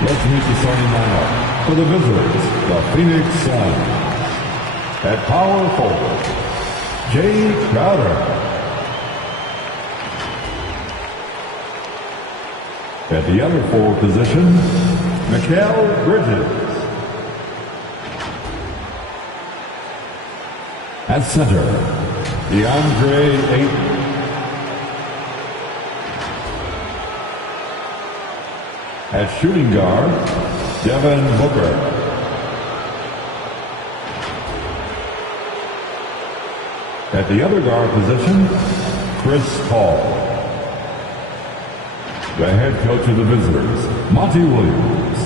Let's meet the starting lineup for the visitors, the Phoenix Suns. At power forward, Jay Crowder. At the other forward position, Mikal Bridges. At center, DeAndre Ayton. At shooting guard, Devin Booker. At the other guard position, Chris Paul. The head coach of the visitors, Monty Williams.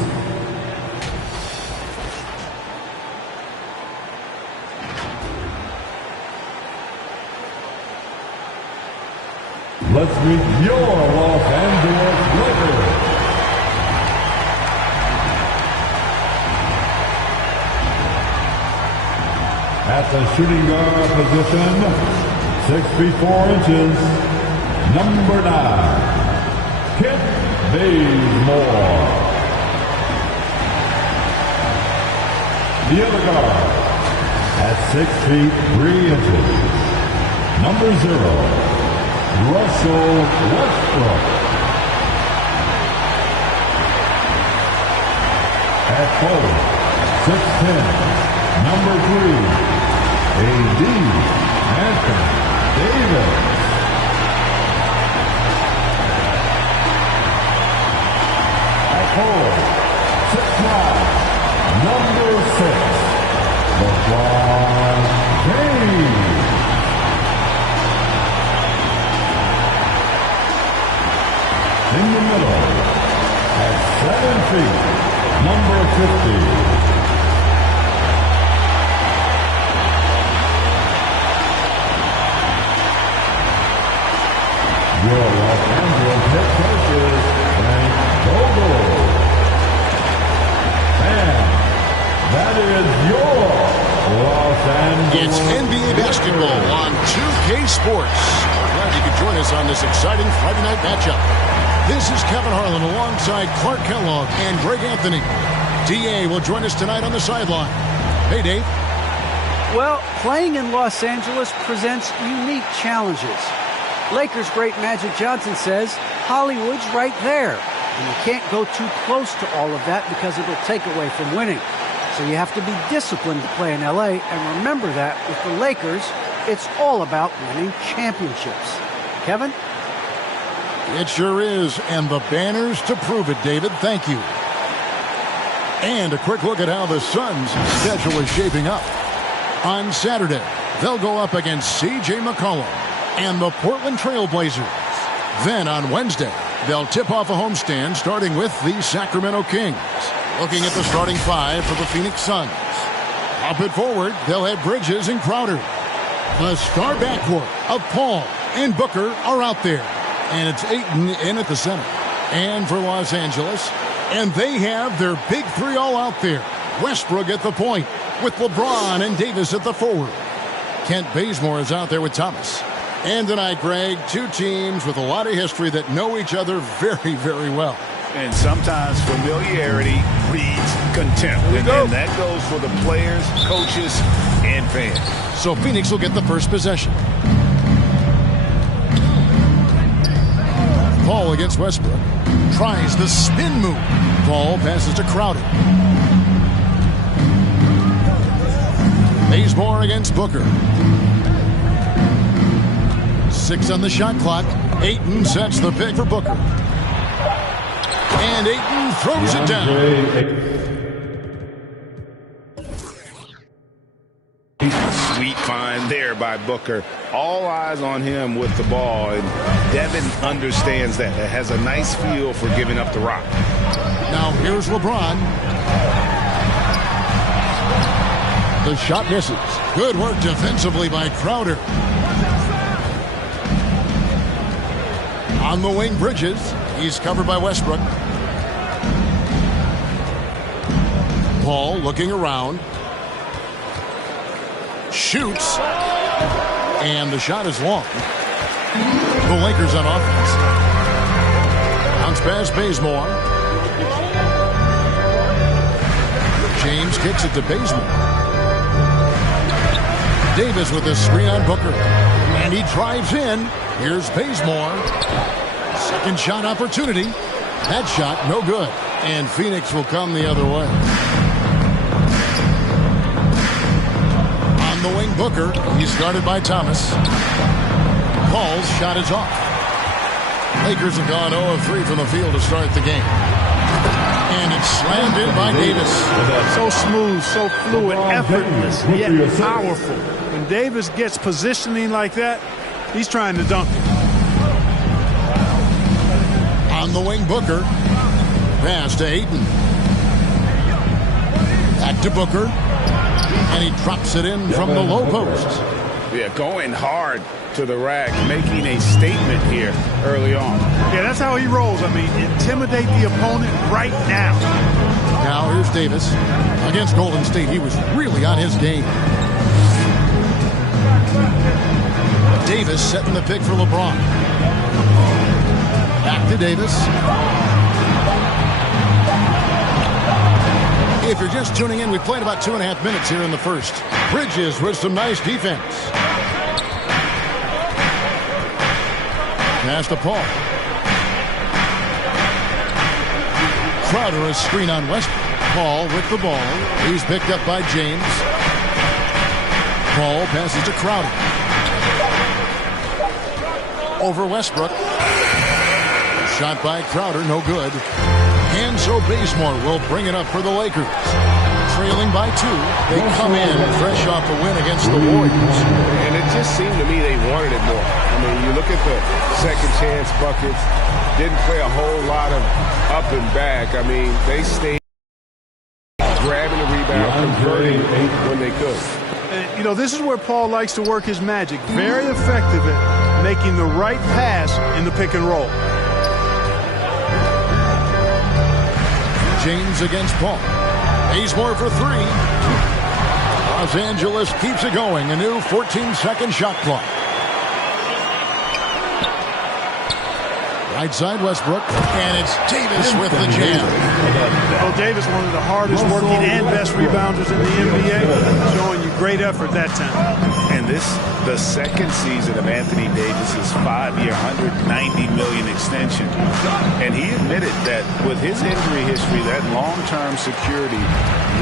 Let's meet your Los Angeles Lakers. At the shooting guard position, 6 feet 4 inches, number 9, Kent Bazemore. The other guard, at 6 feet 3 inches, number 0, Russell Westbrook. At forward, 6'10", number 3, A.D. Anthony Davis. At forward, 6'9", number 6, LeBron James. In the middle, at 7 feet, number 50. Your Los Angeles head coach is Frank Vogel. And that is your Los Angeles. It's NBA basketball on 2K Sports. We're glad you could join us on this exciting Friday night matchup. This is Kevin Harlan alongside Clark Kellogg and Greg Anthony. DA will join us tonight on the sideline. Hey, Dave. Well, playing in Los Angeles presents unique challenges. Lakers great Magic Johnson says Hollywood's right there, and you can't go too close to all of that because it'll take away from winning. So you have to be disciplined to play in LA, and remember that with the Lakers, it's all about winning championships. Kevin? It sure is, and the banners to prove it, David. Thank you. And a quick look at how the Suns' schedule is shaping up. On Saturday, they'll go up against C.J. McCollum and the Portland Trail Blazers. Then on Wednesday, they'll tip off a homestand starting with the Sacramento Kings. Looking at the starting 5 for the Phoenix Suns. Up it forward, they'll have Bridges and Crowder. The star backcourt of Paul and Booker are out there. And it's Ayton in at the center. And for Los Angeles, and they have their big 3 all out there. Westbrook at the point with LeBron and Davis at the forward. Kent Bazemore is out there with Thomas. And tonight, Greg, 2 teams with a lot of history that know each other very, very well. And sometimes familiarity breeds contempt. And that goes for the players, coaches, and fans. So Phoenix will get the first possession. Paul against Westbrook. Tries the spin move. Paul passes to Crowder. Bazemore against Booker. 6 on the shot clock. Ayton sets the pick for Booker. And Ayton throws it down. Sweet find there by Booker. All eyes on him with the ball. And Devin understands that. It has a nice feel for giving up the rock. Now here's LeBron. The shot misses. Good work defensively by Crowder. On the wing, Bridges. He's covered by Westbrook. Paul looking around. Shoots. And the shot is long. The Lakers on offense. Bounce pass, Bazemore. kicks it to Bazemore. Davis with a screen on Booker. And he drives in. Here's Bazemore. Second shot opportunity. That shot, no good. And Phoenix will come the other way. On the wing, Booker. He's guarded by Thomas. Paul's shot is off. Lakers have gone 0 of 3 from the field to start the game. And it's slammed in by Davis. So smooth, so fluid, effortless, yet powerful. When Davis gets positioning like that, he's trying to dunk it. On the wing, Booker. Pass to Ayton. Back to Booker. And he drops it in from the low post. Yeah, going hard to the rack, making a statement here early on. Yeah, that's how he rolls. I mean, intimidate the opponent right now. Now here's Davis. Against Golden State, he was really on his game. Davis setting the pick for LeBron. Back to Davis. If you're just tuning in, we played about 2.5 minutes here in the first. Bridges with some nice defense. Pass to Paul. Crowder a screen on Westbrook. Paul with the ball. He's picked up by James. Paul passes to Crowder. Over Westbrook. Shot by Crowder, no good. And so Bazemore will bring it up for the Lakers. Trailing by 2. They come in fresh off a win against the Warriors. And it just seemed to me they wanted it more. I mean, you look at the second chance buckets. Didn't play a whole lot of up and back. I mean, they stayed grabbing the rebound, converting when they could. You know, this is where Paul likes to work his magic. Very effective at making the right pass in the pick and roll. James against Paul. Bazemore for 3. Los Angeles keeps it going. A new 14-second shot clock. Right side Westbrook. And it's Davis with the jam. Well, Davis, one of the hardest working and best rebounders in the NBA, showing you great effort that time. And this, the second season of Anthony Davis's 5-year, $190 million extension. And he admitted that with his injury history, that long-term security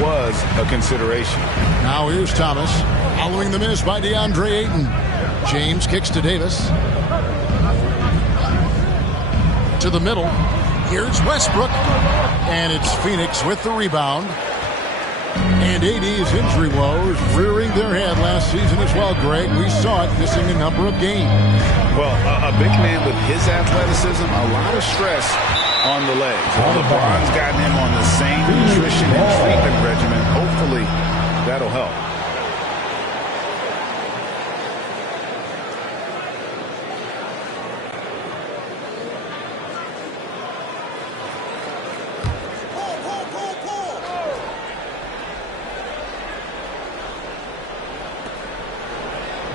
was a consideration. Now here's Thomas. Following the miss by DeAndre Ayton. James kicks to Davis. To the middle. Here's Westbrook. And it's Phoenix with the rebound. And AD's injury woes rearing their head last season as well, Greg. We saw it missing a number of games. Well, a big man with his athleticism, a lot of stress on the legs. LeBron's gotten him on the same nutrition and treatment regimen. Hopefully, that'll help.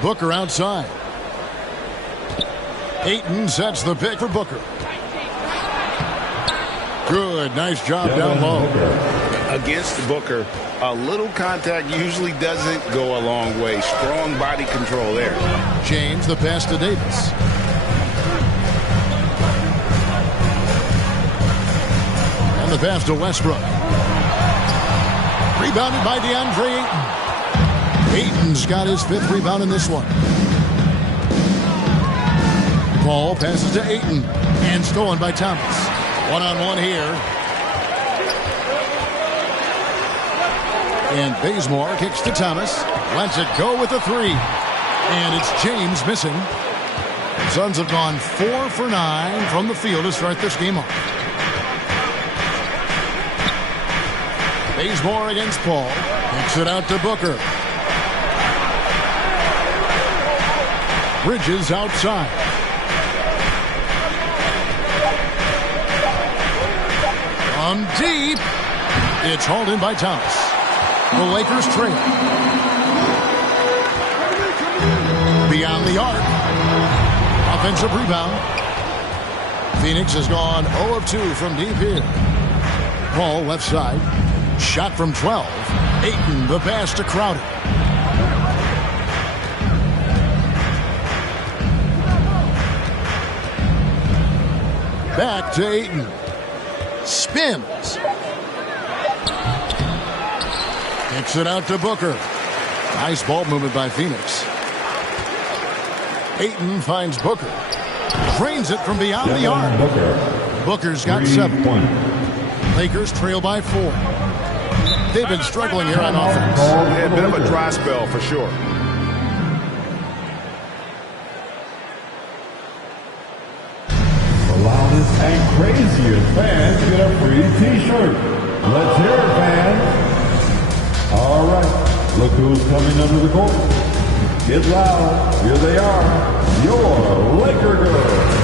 Booker outside. Ayton sets the pick for Booker. Good, nice job down low. Against Booker, a little contact usually doesn't go a long way. Strong body control there. James, the pass to Davis. And the pass to Westbrook. Rebounded by DeAndre Ayton. Ayton's got his 5th rebound in this one. Paul passes to Ayton. And stolen by Thomas. One-on-one here. And Bazemore kicks to Thomas. Lets it go with the 3. And it's James missing. The Suns have gone 4 for 9 from the field to start this game off. Bazemore against Paul. Kicks it out to Booker. Bridges outside. From deep. It's hauled in by Thomas. The Lakers trail. Beyond the arc. Offensive rebound. Phoenix has gone 0 of 2 from deep here. Paul left side. Shot from 12. Ayton, the pass to Crowder. Back to Ayton. Spins. Kicks it out to Booker. Nice ball movement by Phoenix. Ayton finds Booker. Drains it from beyond the arc. Booker's got 7. Lakers trail by 4. They've been struggling here on offense. Yeah, a bit of a dry spell for sure. The loudest and craziest fans get a free T-shirt. Let's hear it, fans. All right, look who's coming under the court. Get loud. Here they are, your Laker girls.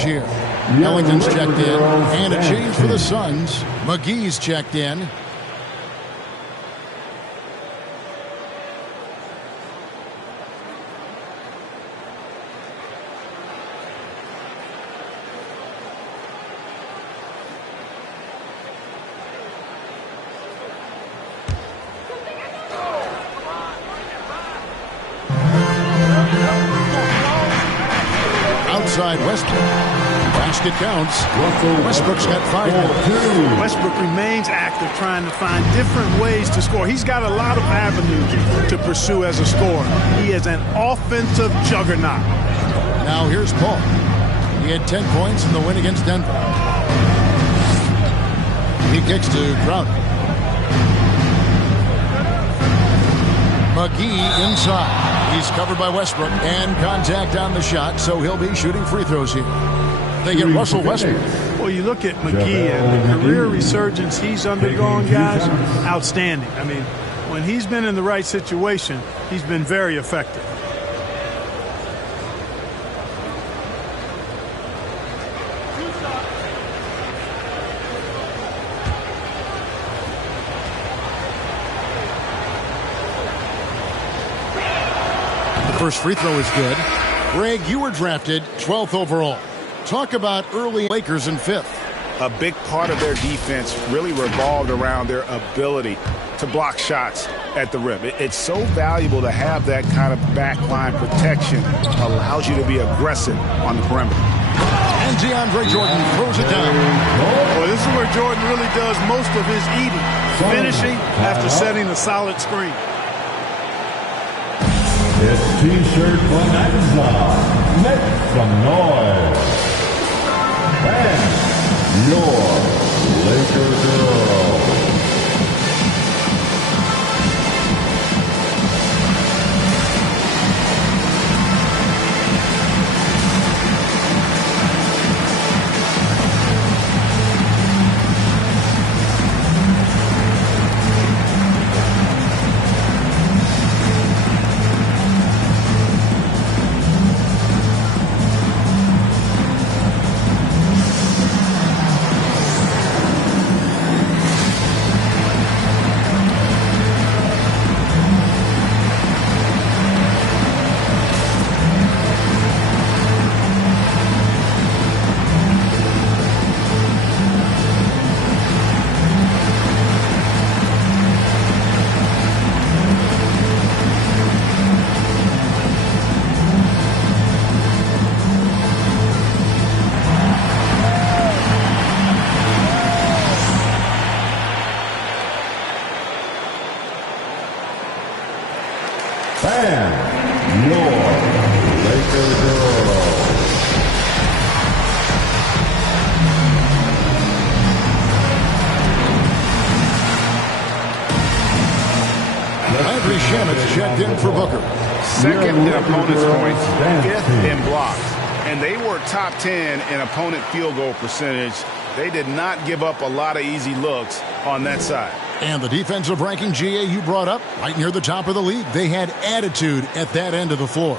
Here. Ellington's checked in, and a change for the Suns. McGee's checked in. Outside Westbrook. Basket counts. Westbrook's got 5 now. Westbrook remains active, trying to find different ways to score. He's got a lot of avenues to pursue as a scorer. He is an offensive juggernaut. Now here's Paul. He had 10 points in the win against Denver. He kicks to Crowder. McGee inside. He's covered by Westbrook, and contact on the shot, so he'll be shooting free throws here. They get Russell Westbrook. Well, you look at McGee and the career resurgence he's undergone, guys, outstanding. I mean, when he's been in the right situation, he's been very effective. First free throw is good. Greg, you were drafted 12th overall. Talk about early Lakers in 5th. A big part of their defense really revolved around their ability to block shots at the rim. It's so valuable to have that kind of backline protection. Allows you to be aggressive on the perimeter. And DeAndre Jordan throws it down. Well, this is where Jordan really does most of his eating. Finishing after setting a solid screen. It's T-shirt bonanza. Make some noise. And your Laker girls. Shamit's checked in for Booker. Second in opponent's points, fifth in blocks. And they were top 10 in opponent field goal percentage. They did not give up a lot of easy looks on that side. And the defensive ranking, GA, you brought up, right near the top of the league. They had attitude at that end of the floor.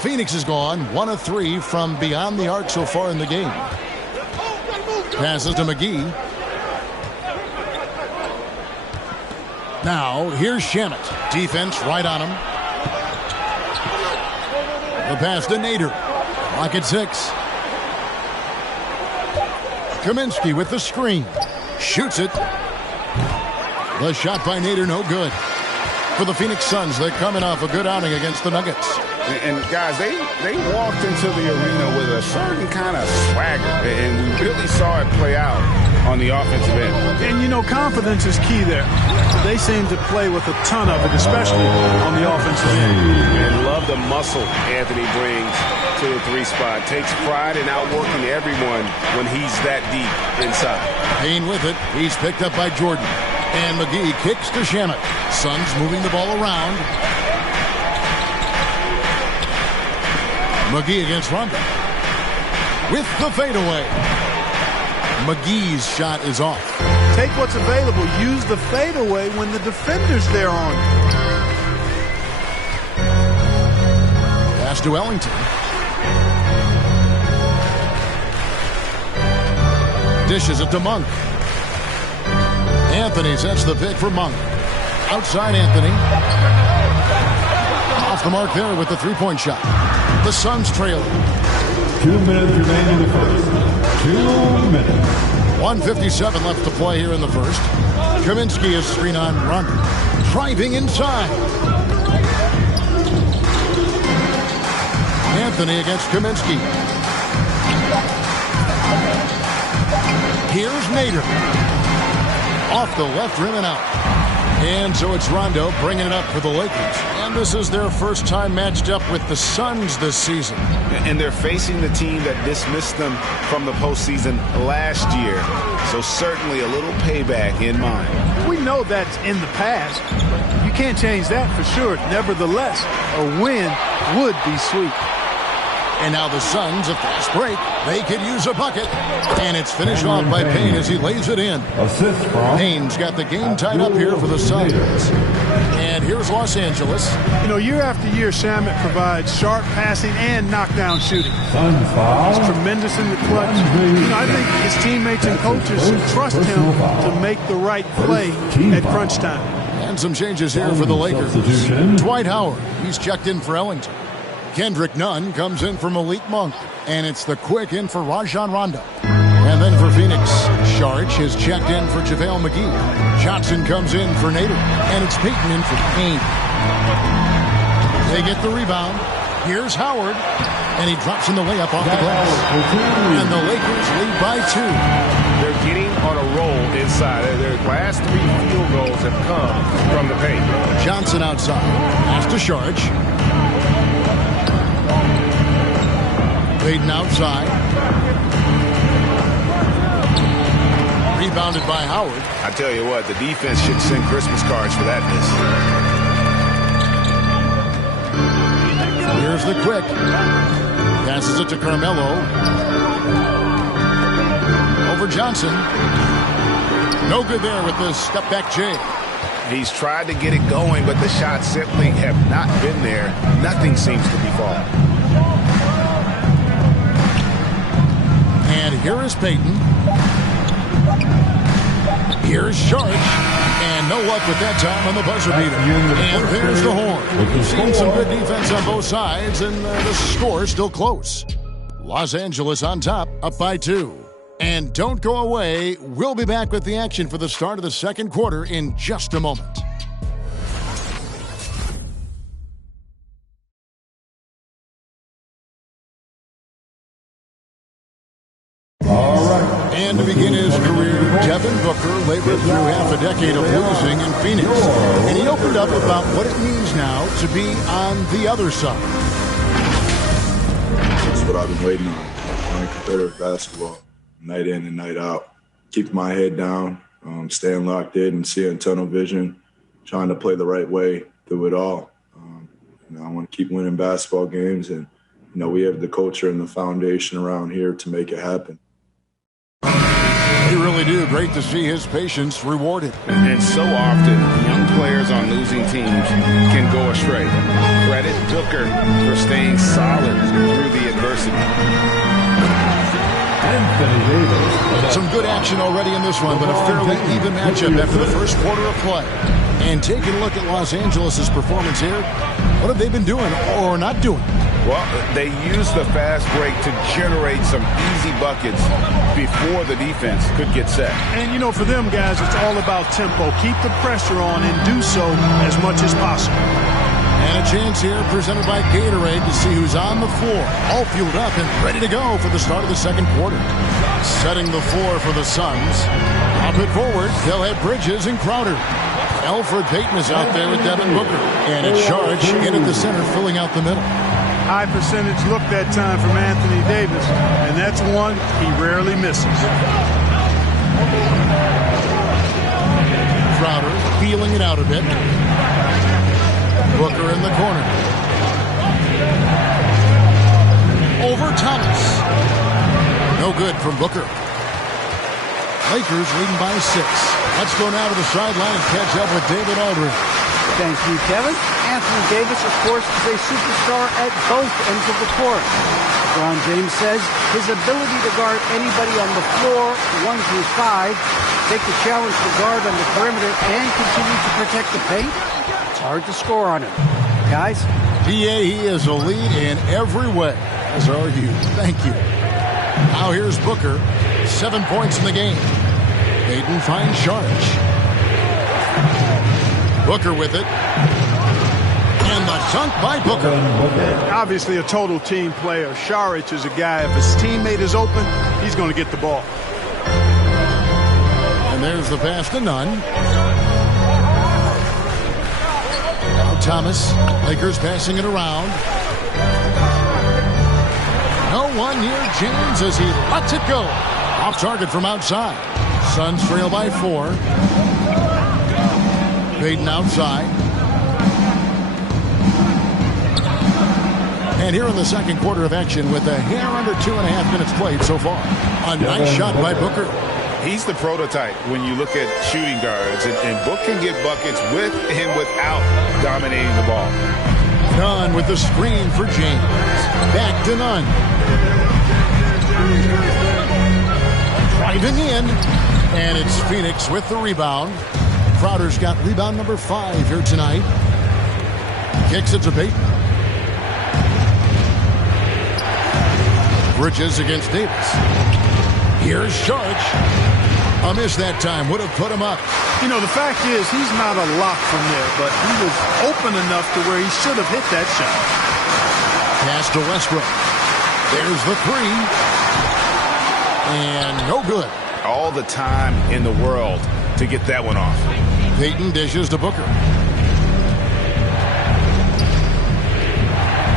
Phoenix is gone 1 of 3 from beyond the arc so far in the game. Passes to McGee. Now, here's Shamit. Defense right on him. The pass to Nader. Clock at 6. Kaminsky with the screen. Shoots it. The shot by Nader, no good. For the Phoenix Suns, they're coming off a good outing against the Nuggets. And guys, they walked into the arena with a certain kind of swagger, and we really saw it play out on the offensive end. And, you know, confidence is key there. They seem to play with a ton of it, especially on the offensive end. And love the muscle Anthony brings to the 3 spot. Takes pride in outworking everyone when he's that deep inside. Payne with it. He's picked up by Jordan. And McGee kicks to Shamit. Suns moving the ball around. McGee against Rondo. With the fadeaway. McGee's shot is off. Take what's available. Use the fadeaway when the defender's there on you. Pass to Ellington. Dishes it to Monk. Anthony sets the pick for Monk. Outside Anthony. Off the mark there with the three-point shot. The Suns trail. 2 minutes remaining in the first. 2 minutes. 1:57 left to play here in the first. Kaminsky is screen on run. Driving inside. Anthony against Kaminsky. Here's Nader. Off the left rim and out. And so it's Rondo bringing it up for the Lakers. And this is their first time matched up with the Suns this season. And they're facing the team that dismissed them from the postseason last year. So certainly a little payback in mind. We know that's in the past. You can't change that for sure. Nevertheless, a win would be sweet. And now the Suns, a fast break. They could use a bucket. And it's finished off by Payne as he lays it in. Assist from Payne's got the game tied up here for the Suns. And here's Los Angeles. You know, year after year, Shamit provides sharp passing and knockdown shooting. Suns foul. He's tremendous in the clutch. You know, I think his teammates and coaches trust him to make the right play at crunch time. And some changes here for the Lakers. Dwight Howard, he's checked in for Ellington. Kendrick Nunn comes in for Malik Monk. And it's the quick in for Rajon Rondo. And then for Phoenix, Sharch has checked in for JaVale McGee. Johnson comes in for Nader. And it's Payton in for Payne. They get the rebound. Here's Howard. And he drops in the layup off the glass. And the Lakers lead by 2. They're getting on a roll inside. Their last 3 field goals have come from the paint. Johnson outside. Pass to Sharch. Payton outside. Rebounded by Howard. I tell you what, the defense should send Christmas cards for that miss. Here's the quick. Passes it to Carmelo. Over Johnson. No good there with the step back J. He's tried to get it going, but the shots simply have not been there. Nothing seems to be falling. And here is Payton. Here's Sharch. And no luck with that time on the buzzer beater. And there's the horn. We've seen some good defense on both sides, and the score is still close. Los Angeles on top, up by 2. And don't go away. We'll be back with the action for the start of the second quarter in just a moment. And to begin his career, Devin Booker labored through half a decade of losing in Phoenix. And he opened up about what it means now to be on the other side. what I've been waiting on. Playing competitive basketball, night in and night out. Keeping my head down, staying locked in and seeing tunnel vision, trying to play the right way through it all. I want to keep winning basketball games, and we have the culture and the foundation around here to make it happen. You really do. Great to see his patience rewarded. And so often, young players on losing teams can go astray. Credit Booker for staying solid through the adversity. Some good action already in this one, but a fairly even matchup after the first quarter of play. And taking a look at Los Angeles' performance here, what have they been doing or not doing? Well, they used the fast break to generate some easy buckets before the defense could get set. And, for them, guys, it's all about tempo. Keep the pressure on and do so as much as possible. And a chance here presented by Gatorade to see who's on the floor. All fueled up and ready to go for the start of the second quarter. Setting the floor for the Suns. Up it forward, they'll have Bridges and Crowder. Elfrid Payton is out there with Devin Booker. And it's Sharge in at the center, filling out the middle. High percentage look that time from Anthony Davis, and that's one he rarely misses. Crowder feeling it out a bit. Booker in the corner. Over Thomas. No good from Booker. Lakers leading by 6. Let's go now to the sideline and catch up with David Aldridge. Thank you, Kevin. Anthony Davis, of course, is a superstar at both ends of the court. LeBron James says his ability to guard anybody on the floor, 1 through 5, take the challenge to guard on the perimeter, and continue to protect the paint, it's hard to score on him. Guys? PA, he is a lead in every way, as are you. Thank you. Now here's Booker. 7 points in the game. Payton finds Sharge. Booker with it. And the dunk by Booker. Obviously a total team player. Saric is a guy, if his teammate is open, he's going to get the ball. And there's the pass to Nunn. Thomas. Lakers passing it around. No one near James as he lets it go. Off target from outside. Suns trail by 4. Payton outside. And here in the second quarter of action with a hair under 2.5 minutes played so far. A nice shot by Booker. He's the prototype when you look at shooting guards. And Book can get buckets with and without dominating the ball. Nunn with the screen for James. Back to Nunn. Driving in. And it's Phoenix with the rebound. Crowder's got rebound number 5 here tonight. Kicks it to Payton. Bridges against Davis. Here's Sharge. A miss that time. Would have put him up. The fact is he's not a lock from there, but he was open enough to where he should have hit that shot. Pass to Westbrook. There's the 3. And no good. All the time in the world to get that one off. Payton dishes to Booker.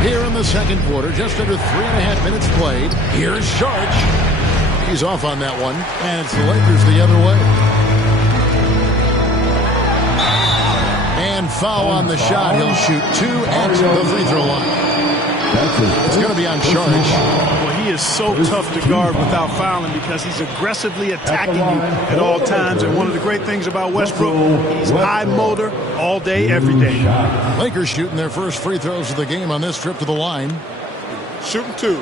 Here in the second quarter, just under 3.5 minutes played. Here's Sharge. He's off on that one, and it's the Lakers the other way. And foul on the shot. He'll shoot 2 at the free throw line. It's going to be on Sharge. Well, he is so tough to guard without fouling because he's aggressively attacking you at all times. And one of the great things about Westbrook, he's high motor all day, every day. Lakers shooting their first free throws of the game on this trip to the line. Shooting 2.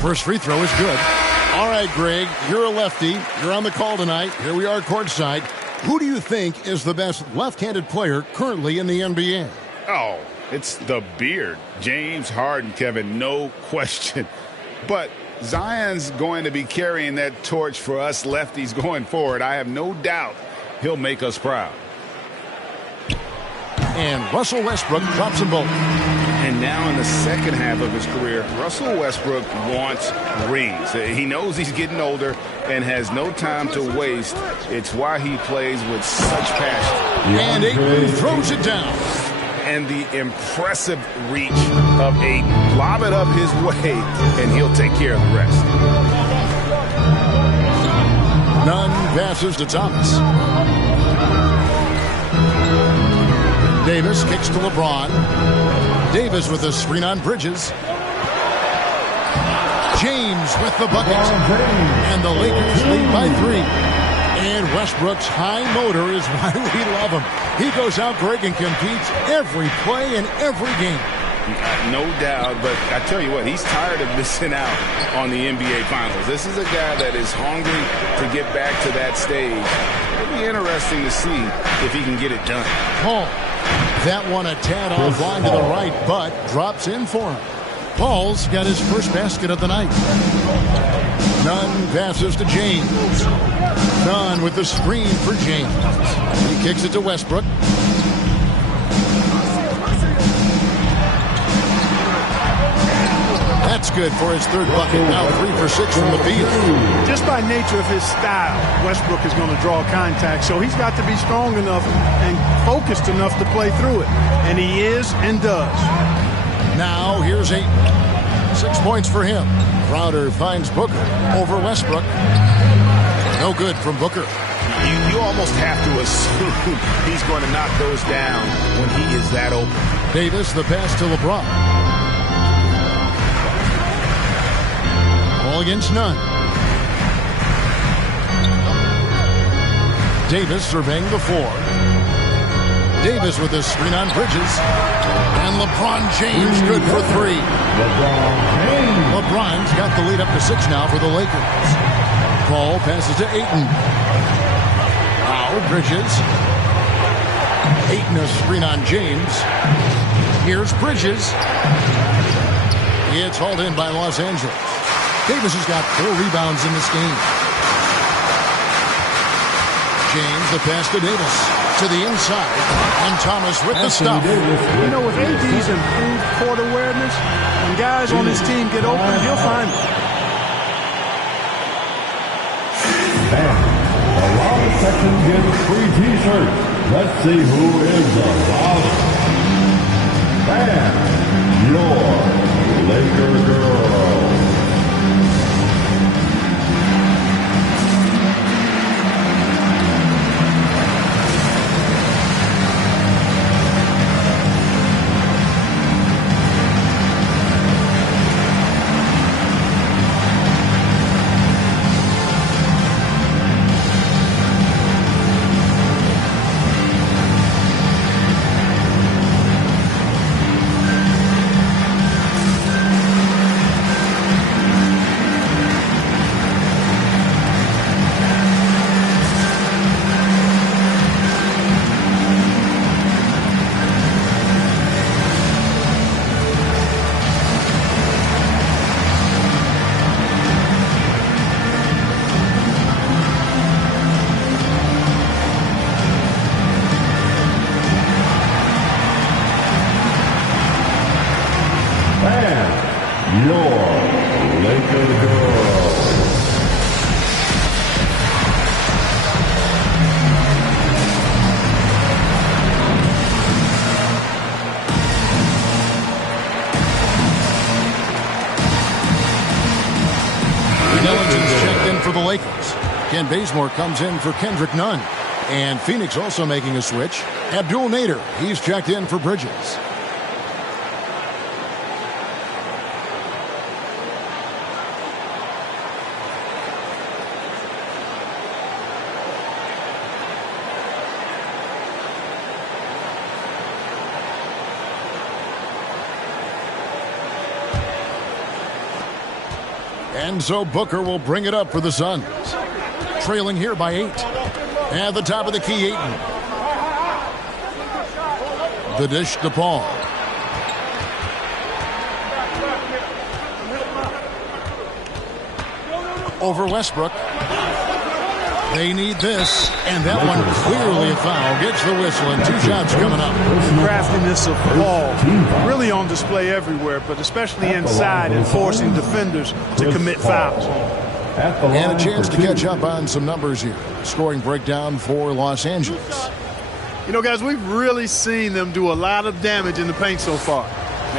First free throw is good. All right, Greg, you're a lefty. You're on the call tonight. Here we are courtside. Who do you think is the best left-handed player currently in the NBA? Oh, it's the beard. James Harden, Kevin, no question. But Zion's going to be carrying that torch for us lefties going forward. I have no doubt he'll make us proud. And Russell Westbrook drops them both. And now in the second half of his career, Russell Westbrook wants rings. He knows he's getting older and has no time to waste. It's why he plays with such passion. And Ayton throws it down. And the impressive reach of Ayton. Lob it up his way, and he'll take care of the rest. Nunn passes to Thomas. Davis kicks to LeBron. Davis with a screen on Bridges. James with the bucket. And the Lakers lead by 3. And Westbrook's high motor is why we love him. He goes out, Greg, and competes every play in every game. No doubt, but I tell you what, he's tired of missing out on the NBA Finals. This is a guy that is hungry to get back to that stage. It'll be interesting to see if he can get it done. Paul, that one a tad offline to the right, but drops in for him. Paul's got his first basket of the night. Nunn passes to James. Nunn with the screen for James. He kicks it to Westbrook. That's good for his third bucket. Now 3 for 6 from the field. Just by nature of his style, Westbrook is going to draw contact, so he's got to be strong enough and focused enough to play through it. And he is and does. Now here's Ayton. 6 points for him. Crowder finds Booker over Westbrook. No good from Booker. You almost have to assume he's going to knock those down when he is that open. Davis, the pass to LeBron. Ball against Nunn. Davis surveying the floor. Davis with a screen on Bridges. And LeBron James good for 3. LeBron's got the lead up to 6 now for the Lakers. Paul passes to Ayton. Now Bridges. Ayton a screen on James. Here's Bridges. It's hauled in by Los Angeles. Davis has got 4 rebounds in this game. James, the pass to Davis. To the inside. And Thomas with the stop. You know, with AD's improved court awareness, when guys on his team get open, he'll find them. The loudest section gets free T-shirts. Let's see who is the loudest. And your Laker girl. Ken Bazemore comes in for Kendrick Nunn. And Phoenix also making a switch. Abdul Nader, he's checked in for Bridges. And so Booker will bring it up for the Suns. Trailing here by 8. At the top of the key, Ayton. The dish to Paul. Over Westbrook. They need this, and that one clearly a foul. Gets the whistle, and 2 shots coming up. Craftiness of Paul really on display everywhere, but especially inside and forcing defenders to commit fouls. And a chance to catch up on some numbers here. Scoring breakdown for Los Angeles. You know, guys, we've really seen them do a lot of damage in the paint so far.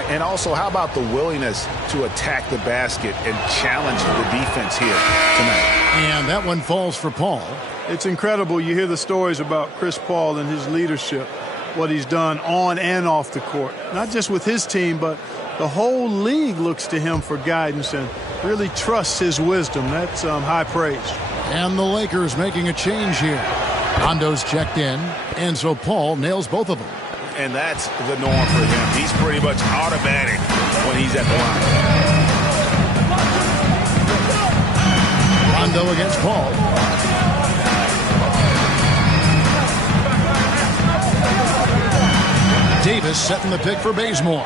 And also, how about the willingness to attack the basket and challenge the defense here tonight? And that one falls for Paul. It's incredible. You hear the stories about Chris Paul and his leadership, what he's done on and off the court. Not just with his team, but the whole league looks to him for guidance and really trusts his wisdom. That's high praise. And the Lakers making a change here. Rondo's checked in, and so Paul nails both of them. And that's the norm for him. He's pretty much automatic when he's at the line. Rondo against Paul. Davis setting the pick for Bazemore.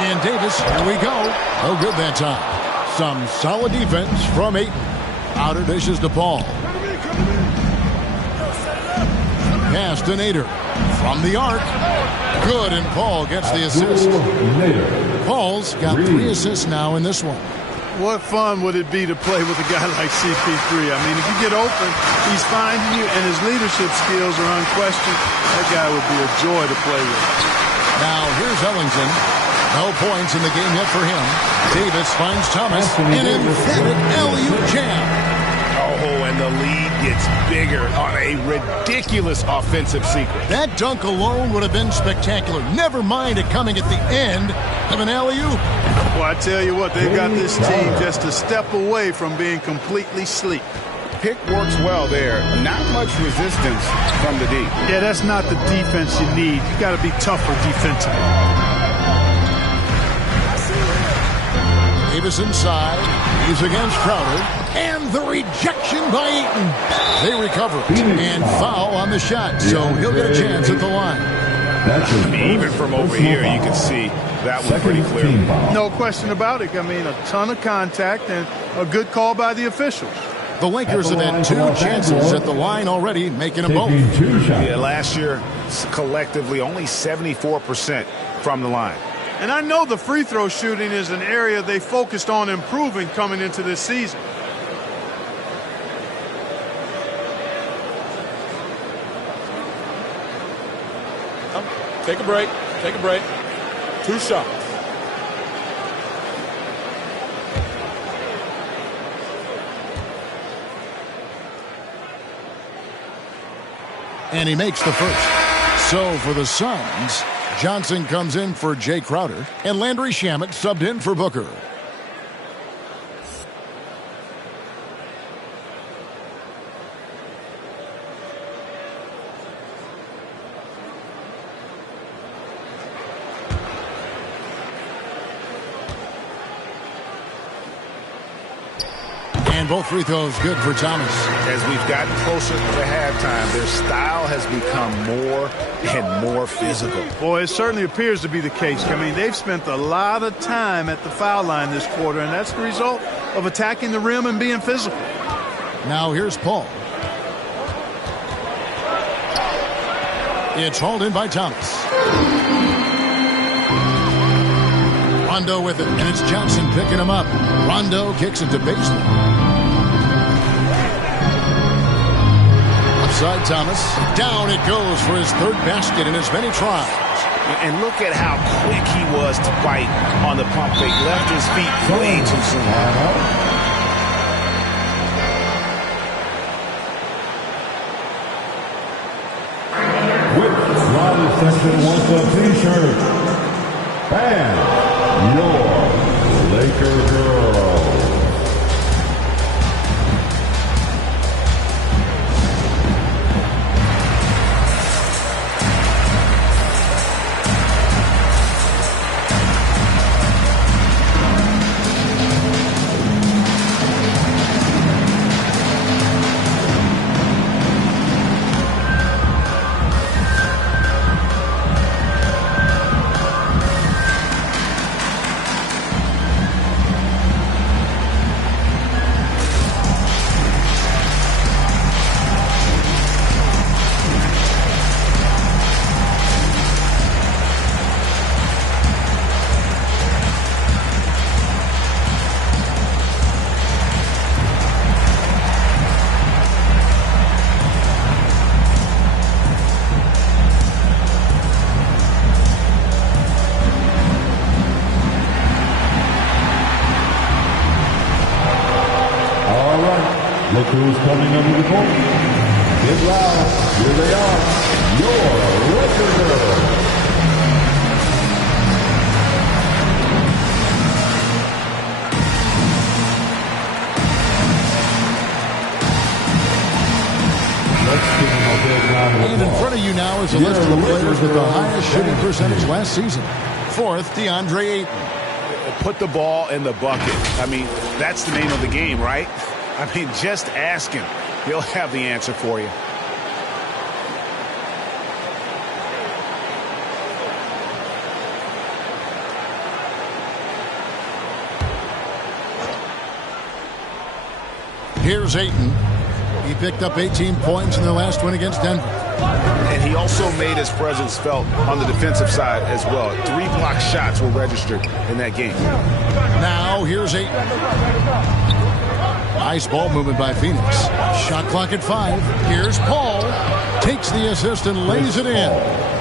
And Davis, here we go. No good that time. Some solid defense from Ayton. Outer dishes to Paul. Pass to Nader. From the arc. Good, and Paul gets the assist. Paul's got 3 assists now in this one. What fun would it be to play with a guy like CP3? I mean, if you get open, he's finding you, and his leadership skills are unquestioned. That guy would be a joy to play with. Now, here's Ellington. No points in the game yet for him. Davis finds Thomas. An emphatic alley-oop jam. Oh, and the lead gets bigger on a ridiculous offensive sequence. That dunk alone would have been spectacular. Never mind it coming at the end of an alley-oop. Well, I tell you what, they've got this team just a step away from being completely sleep. Pick works well there. Not much resistance from the deep. Yeah, that's not the defense you need. You got to be tougher defensively. Davis inside. He's against Crowder. And the rejection by Ayton. They recover. And foul on the shot. So he'll get a chance at the line. I mean, even from over here, you can see that was pretty clear. No question about it. I mean, a ton of contact and a good call by the officials. The Lakers have had 2 chances at the line already, making them both. Yeah, last year, collectively, only 74% from the line. And I know the free throw shooting is an area they focused on improving coming into this season. Take a break. Take a break. 2 shots. And he makes the first. So for the Suns, Johnson comes in for Jay Crowder, and Landry Shamet subbed in for Booker. And both free throws good for Thomas. As we've gotten closer to halftime, their style has become more and more physical. Boy, it certainly appears to be the case. I mean, they've spent a lot of time at the foul line this quarter, and that's the result of attacking the rim and being physical. Now here's Paul. It's hauled in by Thomas. Rondo with it, and it's Johnson picking him up. Rondo kicks it to Bazemore. Upside Thomas. Down it goes for his 3rd basket in as many tries. And look at how quick he was to bite on the pump fake. Left his feet way too soon. Section wants a t-shirt. And your Laker girls. who's coming under the goal. Get loud. Here they are. Your Laker Girls. And in front of you now is a list of the players with the highest shooting percentage last season. Fourth, DeAndre Ayton. Put the ball in the bucket. I mean, that's the name of the game, right? I mean, just ask him. He'll have the answer for you. Here's Ayton. He picked up 18 points in their last win against Denver. And he also made his presence felt on the defensive side as well. 3 block shots were registered in that game. Now, here's Ayton. Nice ball movement by Phoenix. Shot clock at 5. Here's Paul. Takes the assist and lays it in.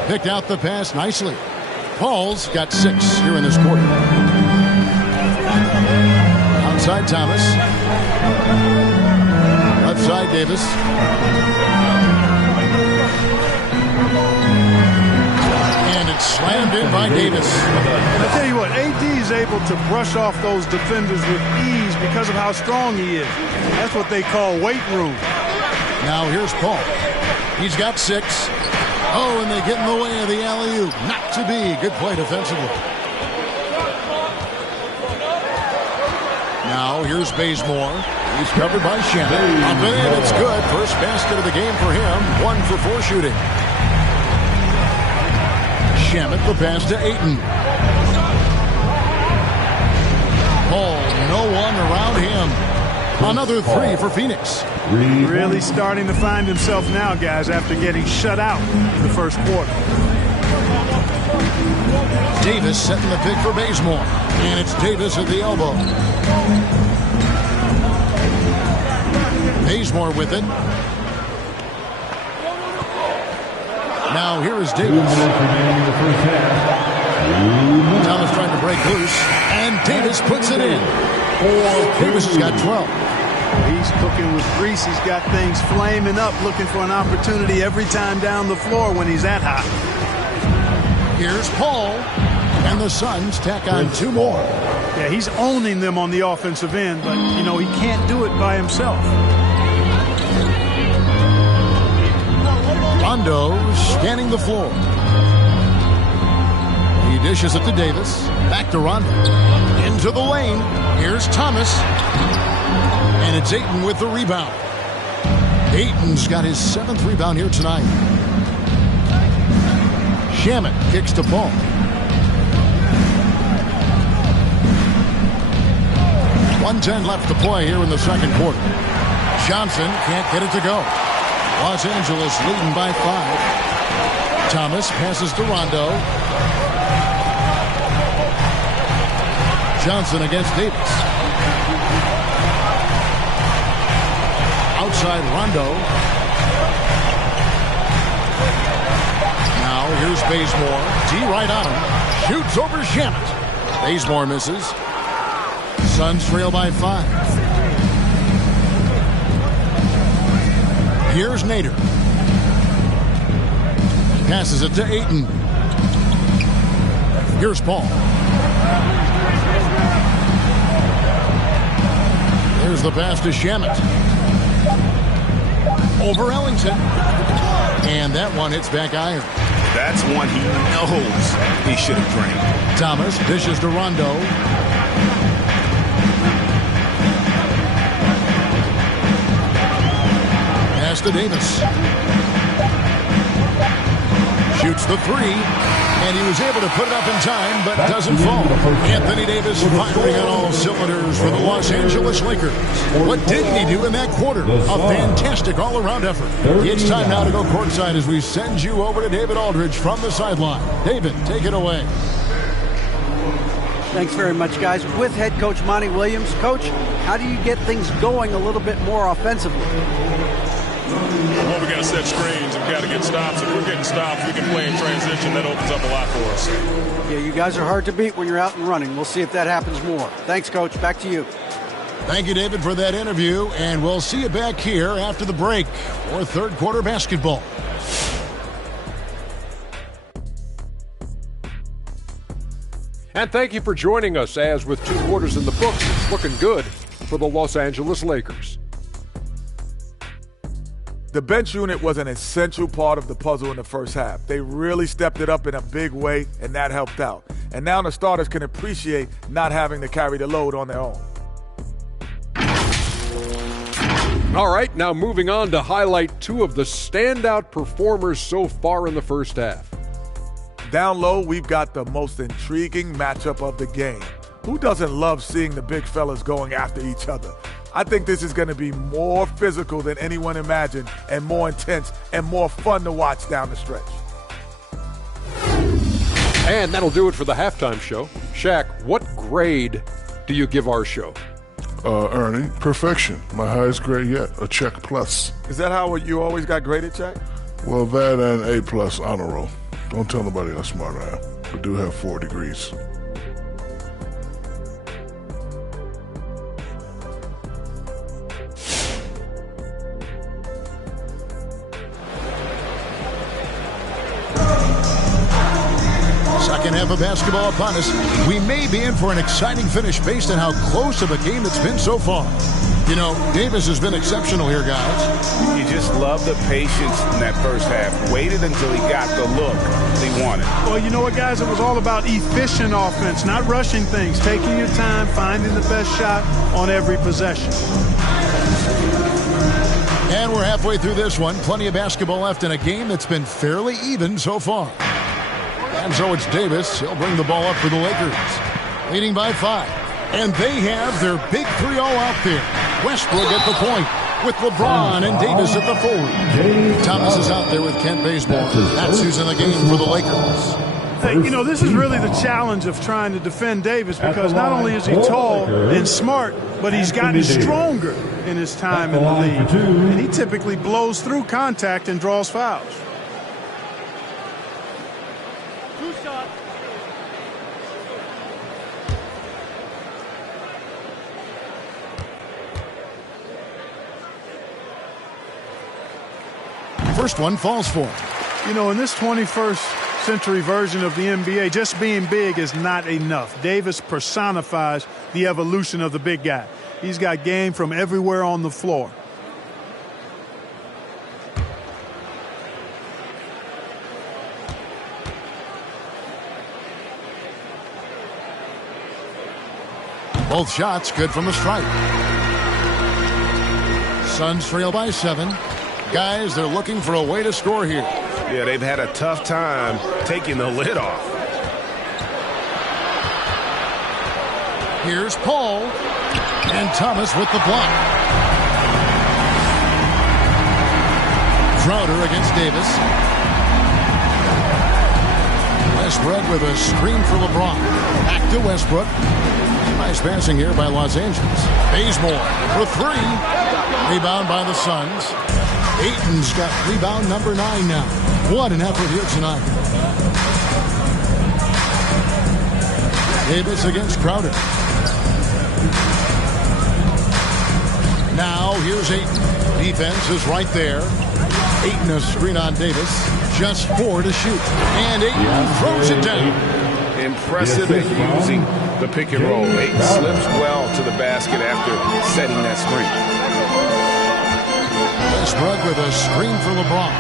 Picked out the pass nicely. Paul's got 6 here in this quarter. Outside Thomas. Left side Davis. And it's slammed in by Davis. I tell you what, AD is able to brush off those defenders with ease because of how strong he is. That's what they call weight room. Now here's Paul. He's got 6. Oh, and they get in the way of the alley-oop. Not to be. Good play defensively. Now here's Bazemore. He's covered by Shannon. Up and in, it's good. First basket of the game for him. 1 for 4 shooting. Shamet the pass to Ayton. Paul, no one around him. Another 3 for Phoenix. Really starting to find himself now, guys, after getting shut out in the first quarter. Davis setting the pick for Bazemore. And it's Davis at the elbow. Bazemore with it. Now here is Davis. Thomas trying to break loose. And Davis puts it in. Davis has got 12. He's cooking with grease. He's got things flaming up, looking for an opportunity every time down the floor when he's that hot. Here's Paul. And the Suns tack on 2 more. Yeah, he's owning them on the offensive end, but, you know, he can't do it by himself. Rondo scanning the floor. He dishes it to Davis. Back to Rondo. Into the lane. Here's Thomas. And it's Ayton with the rebound. Ayton's got his 7th rebound here tonight. Shamet kicks to Paul. .110 left to play here in the second quarter. Johnson can't get it to go. Los Angeles leading by 5. Thomas passes to Rondo. Johnson against Davis. Outside Rondo. Now here's Bazemore. D right on him. Shoots over Shamet. Bazemore misses. Suns trail by 5. Here's Nader. Passes it to Ayton. Here's Paul. There's the pass to Shamet. Over Ellington. And that one hits back iron. That's one he knows he should have drained. Thomas dishes to Rondo. Pass to Davis. Shoots the 3. And he was able to put it up in time, but doesn't fall. Anthony Davis firing on all cylinders for the Los Angeles Lakers. What didn't he do in that quarter? A fantastic all-around effort. It's time now to go courtside as we send you over to David Aldridge from the sideline. David, take it away. Thanks very much, guys. With head coach Monty Williams. Coach, how do you get things going a little bit more offensively? Well, we got to set screens and we got to get stops. If we're getting stops, we can play in transition. That opens up a lot for us. Yeah, you guys are hard to beat when you're out and running. We'll see if that happens more. Thanks, Coach. Back to you. Thank you, David, for that interview, and we'll see you back here after the break for third quarter basketball. And thank you for joining us as with 2 quarters in the books, it's looking good for the Los Angeles Lakers. The bench unit was an essential part of the puzzle in the first half. They really stepped it up in a big way, and that helped out. And now the starters can appreciate not having to carry the load on their own. All right, now moving on to highlight 2 of the standout performers so far in the first half. Down low, we've got the most intriguing matchup of the game. Who doesn't love seeing the big fellas going after each other? I think this is going to be more physical than anyone imagined and more intense and more fun to watch down the stretch. And that'll do it for the halftime show. Shaq, what grade do you give our show? Ernie, perfection. My highest grade yet, a check plus. Is that how you always got graded, Shaq? Well, that and A plus honor roll. Don't tell nobody how smart I am. I do have 4 degrees. Second half of basketball upon us. We may be in for an exciting finish based on how close of a game it's been so far. You know, Davis has been exceptional here, guys. You just love the patience in that first half. Waited until he got the look he wanted. Well, you know what, guys? It was all about efficient offense, not rushing things, taking your time, finding the best shot on every possession. And we're halfway through this one. Plenty of basketball left in a game that's been fairly even so far. And so it's Davis. He'll bring the ball up for the Lakers. Leading by 5. And they have their big 3-0 out there. Westbrook at the point with LeBron and Davis at the forward. Thomas is out there with Kent Bazemore. That's who's in the game for the Lakers. Hey, you know, this is really the challenge of trying to defend Davis because not only is he tall and smart, but he's gotten stronger in his time in the league. And he typically blows through contact and draws fouls. First one falls for him. You know, in this 21st century version of the NBA, just being big is not enough. Davis personifies the evolution of the big guy. He's got game from everywhere on the floor. Both shots good from the stripe. Suns trail by 7. Guys, they're looking for a way to score here. Yeah, they've had a tough time taking the lid off. Here's Paul. And Thomas with the block. Crowder against Davis. Westbrook with a screen for LeBron. Back to Westbrook. Nice passing here by Los Angeles. Bazemore for 3. Rebound by the Suns. Ayton's got rebound number 9 now. What an effort here tonight. Davis against Crowder. Now here's Ayton. Defense is right there. Ayton a screen on Davis. Just 4 to shoot. And Ayton throws it down. Impressive at using the pick and roll. Ayton slips well to the basket after setting that screen. Westbrook with a screen for LeBron.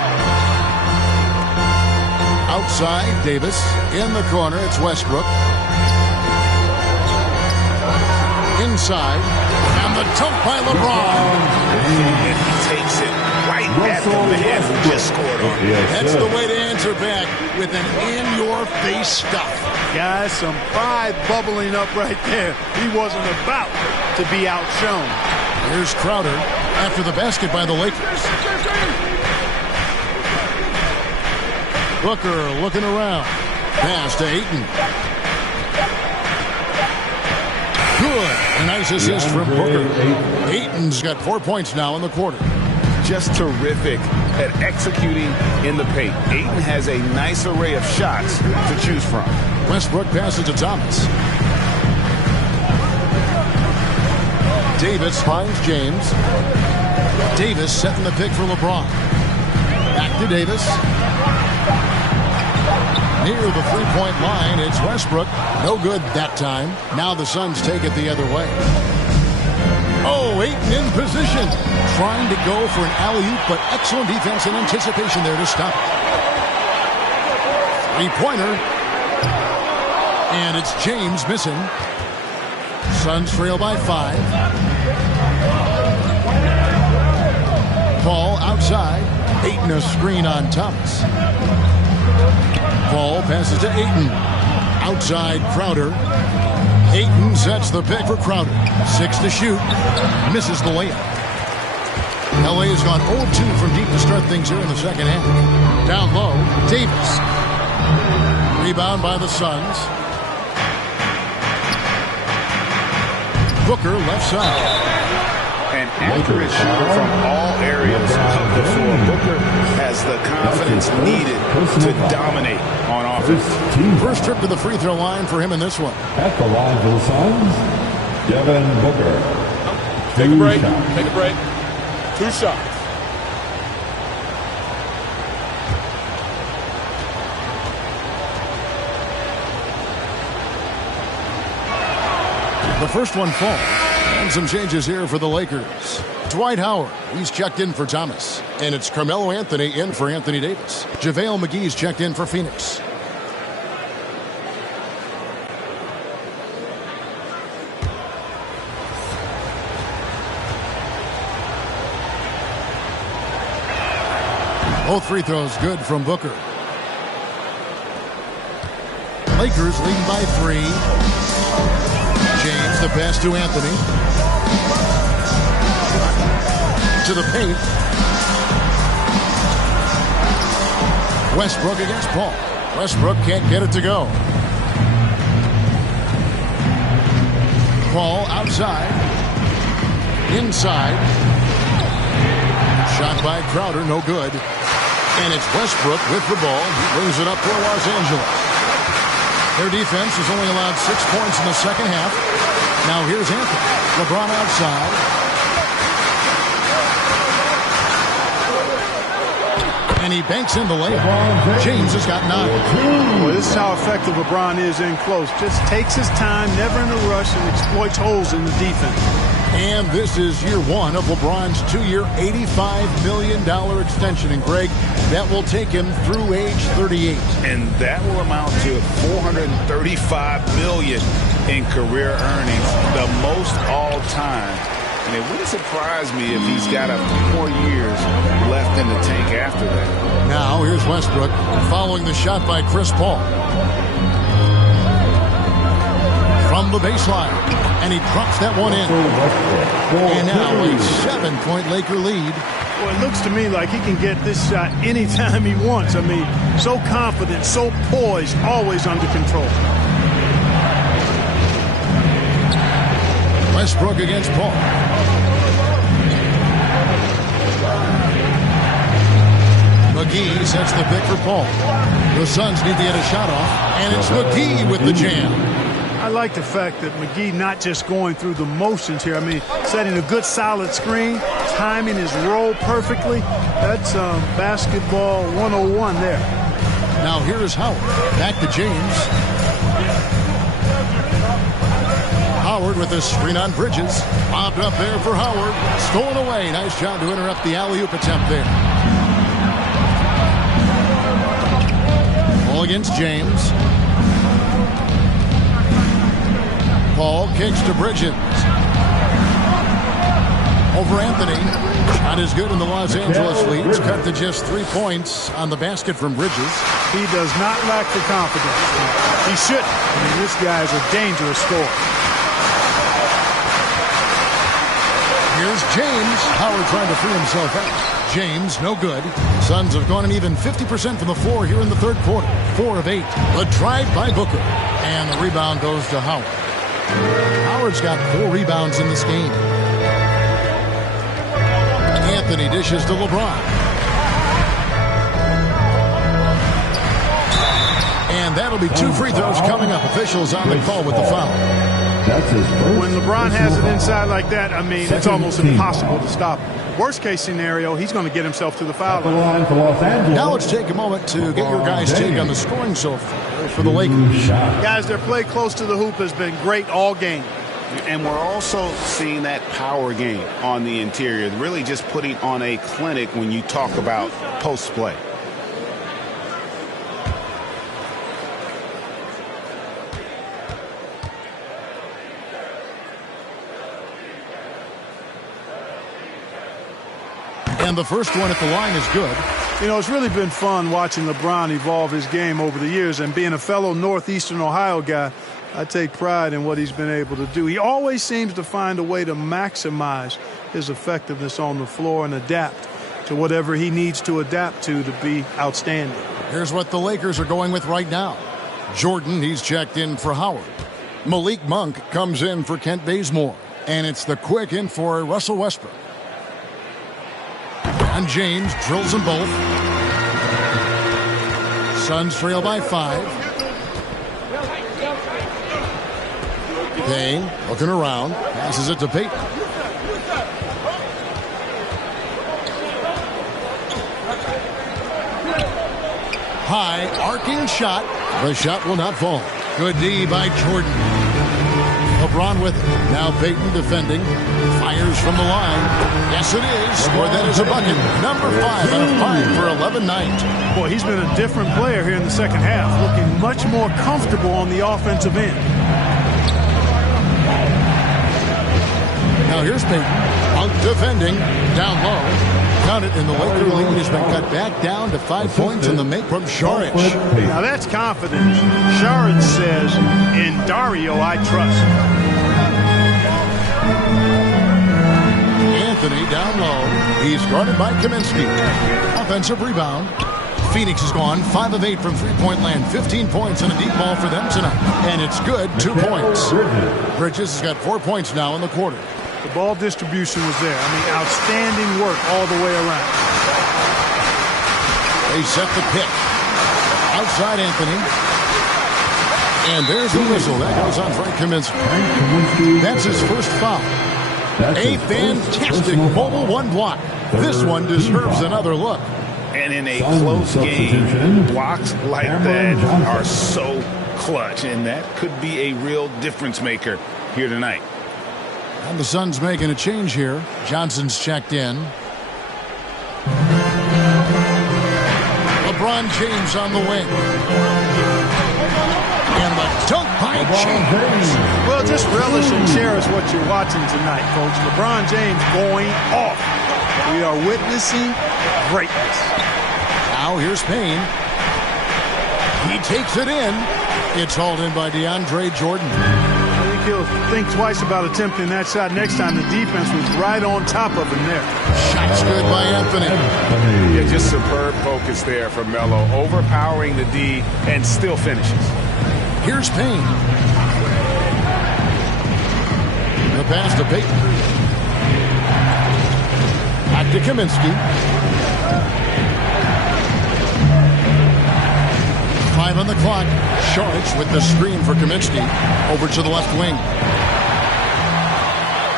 Outside, Davis. In the corner, it's Westbrook. Inside. And the dunk by LeBron. And he takes it right at the man who just scored on him. That's the way to answer back with an in-your-face stuff. Guys, some pride bubbling up right there. He wasn't about to be outshone. Here's Crowder after the basket by the Lakers. Booker looking around. Pass to Ayton. Good. A nice assist from Booker. Ayton's got 4 points now in the quarter. Just terrific at executing in the paint. Ayton has a nice array of shots to choose from. Westbrook passes to Thomas. Davis finds James. Davis setting the pick for LeBron. Back to Davis. Near the three-point line, it's Westbrook. No good that time. Now the Suns take it the other way. Oh, Ayton in position. Trying to go for an alley-oop, but excellent defense and anticipation there to stop it. Three-pointer. And it's James missing. Suns trail by 5. Ball outside. Ayton a screen on Thomas. Ball passes to Ayton. Outside Crowder. Ayton sets the pick for Crowder. 6 to shoot. Misses the layup. LA has gone 0-2 from deep to start things here in the second half. Down low, Davis. Rebound by the Suns. Booker left side. An accurate shooter from all areas of the floor. Booker has the confidence needed to dominate on offense. First trip to the free throw line for him in this one. At the line for the Suns, Devin Booker. Take a break. Take a break. 2 shots. The first one falls. And some changes here for the Lakers. Dwight Howard, he's checked in for Thomas. And it's Carmelo Anthony in for Anthony Davis. JaVale McGee's checked in for Phoenix. Both free throws good from Booker. Lakers leading by 3. James, the pass to Anthony. To the paint. Westbrook against Paul. Westbrook can't get it to go. Paul outside. Inside. Shot by Crowder, no good. And it's Westbrook with the ball. He brings it up for Los Angeles. Their defense has only allowed 6 points in the second half. Now here's Anthony. LeBron outside. And he banks in the layup. James has got 9. Well, this is how effective LeBron is in close. Just takes his time, never in a rush, and exploits holes in the defense. And this is year 1 of LeBron's 2-year, $85 million extension. And Greg, that will take him through age 38. And that will amount to $435 million in career earnings, the most all time. And it wouldn't surprise me if he's got a few more years left in the tank after that. Now here's Westbrook following the shot by Chris Paul. From the baseline. And he drops that one in. And now a 7-point Laker lead. Well, it looks to me like he can get this shot anytime he wants. I mean, so confident, so poised, always under control. Westbrook against Paul. McGee sets the pick for Paul. The Suns need to get a shot off. And it's McGee with the jam. I like the fact that McGee not just going through the motions here. I mean, setting a good solid screen, timing his roll perfectly. That's basketball 101 there. Now here's Howard. Back to James. Howard with a screen on Bridges. Lobbed up there for Howard. Stolen away. Nice job to interrupt the alley-oop attempt there. Ball against James. Paul kicks to Bridges. Over Anthony. Not as good in the Los Angeles leads. Cut to just 3 points on the basket from Bridges. He does not lack the confidence. He shouldn't. I mean, this guy's a dangerous scorer. Here's James. Howard trying to free himself out. James, no good. Suns have gone an even 50% from the floor here in the third quarter. 4 of 8. The drive by Booker. And the rebound goes to Howard. Howard's got 4 rebounds in this game. Anthony dishes to LeBron. And that'll be 2 free throws coming up. Officials on the call with the foul. That's his first. When LeBron has it personal inside foul. like that, I mean, it's Second almost team impossible foul. to stop. Worst case scenario, he's going to get himself to the foul At the line. line for Los Angeles. Now let's take a moment to get your guys' take on the scoring so far for the Lakers. Shot. Guys, their play close to the hoop has been great all game. And we're also seeing that power game on the interior, really just putting on a clinic when you talk about post play. And the first one at the line is good. You know, it's really been fun watching LeBron evolve his game over the years, and being a fellow Northeastern Ohio guy, I take pride in what he's been able to do. He always seems to find a way to maximize his effectiveness on the floor and adapt to whatever he needs to adapt to be outstanding. Here's what the Lakers are going with right now. Jordan, he's checked in for Howard. Malik Monk comes in for Kent Bazemore. And it's the quick in for Russell Westbrook. And James drills them both. Suns trail by 5. Payne looking around, passes it to Payton. High arcing shot. The shot will not fall. Good D by Jordan. LeBron with it. Now Payton defending. Fires from the line. Yes, it is. Or that is a bucket. Number 5 out of 5 for 11 night. Boy, he's been a different player here in the second half, looking much more comfortable on the offensive end. Now here's Payton. Out defending. Down low. Count it, and the Laker lead has been cut back down to 5 points in the make from Saric. Now that's confidence. Saric says, in Dario I trust. Anthony down low. He's guarded by Kaminsky. Offensive rebound. Phoenix has gone 5 of 8 from three-point land. 15 points and a deep ball for them tonight. And it's good, 2 points. Bridges has got 4 points now in the quarter. The ball distribution was there. I mean, outstanding work all the way around. They set the pick. Outside Anthony. And there's the whistle. That goes on Frank Kaminsky. That's his first foul. A fantastic mobile one block. This one deserves another look. And in a close game, blocks like that are so clutch, and that could be a real difference maker here tonight. And the Suns making a change here. Johnson's checked in. LeBron James on the wing. And the dunk by James. Well, just relish and cherish what you're watching tonight, folks. LeBron James going off. We are witnessing greatness. Now here's Payne. He takes it in. It's hauled in by DeAndre Jordan. I think he'll think twice about attempting that shot next time. The defense was right on top of him there. Shot's good by Anthony. Yeah, just superb focus there from Melo, overpowering the D and still finishes. Here's Payne. The pass to Payton. Back to Kaminsky. 5 on the clock. Saric with the screen for Kaminsky. Over to the left wing.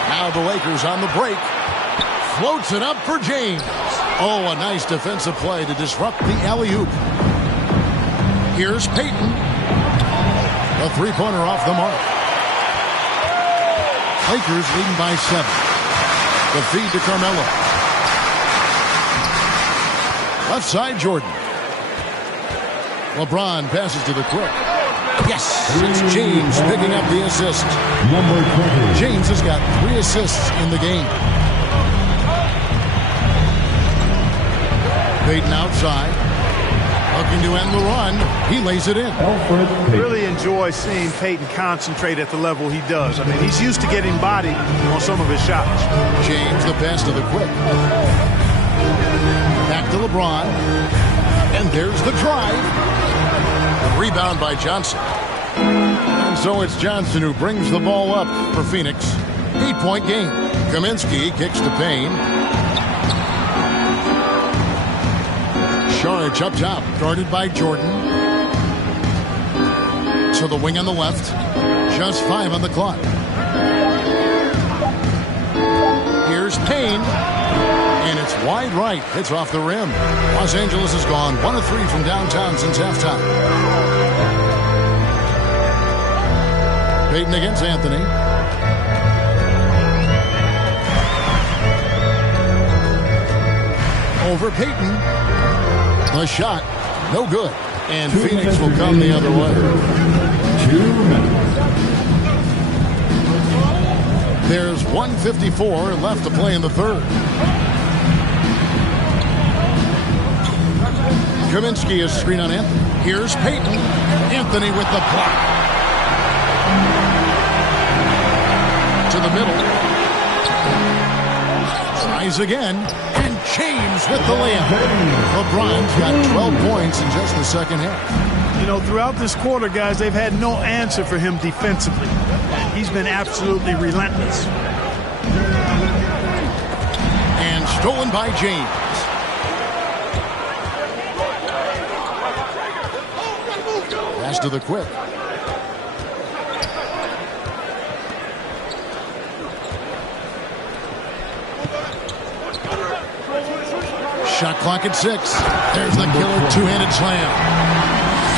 Now the Lakers on the break. Floats it up for James. Oh, a nice defensive play to disrupt the alley-oop. Here's Payton. A three-pointer off the mark. Lakers leading by 7. The feed to Carmelo. Left side, Jordan. LeBron passes to the quick. Yes, it's James picking up the assist. Number 20. James has got 3 assists in the game. Payton outside. Looking to end the run. He lays it in. Alfred Payton. Really enjoy seeing Payton concentrate at the level he does. I mean, he's used to getting bodied on some of his shots. James, the pass to the quick. Back to LeBron. And there's the drive. A rebound by Johnson. And so it's Johnson who brings the ball up for Phoenix. 8-point game. Kaminsky kicks to Payne. Saric up top, guarded by Jordan. To the wing on the left. Just 5 on the clock. Here's Payne. And it's wide right. Hits off the rim. Los Angeles has gone 1 of 3 from downtown since halftime. Payton against Anthony. Over Payton. The shot. No good. And Phoenix will come the other way. 2 minutes. There's 1:54 left to play in the third. Kaminsky is screen on Anthony. Here's Payton. Anthony with the block. To the middle. Tries again. And James with the layup. LeBron's got 12 points in just the second half. You know, throughout this quarter, guys, they've had no answer for him defensively. He's been absolutely relentless. And stolen by James. Pass to the quick. Shot clock at 6. There's the killer two-handed slam.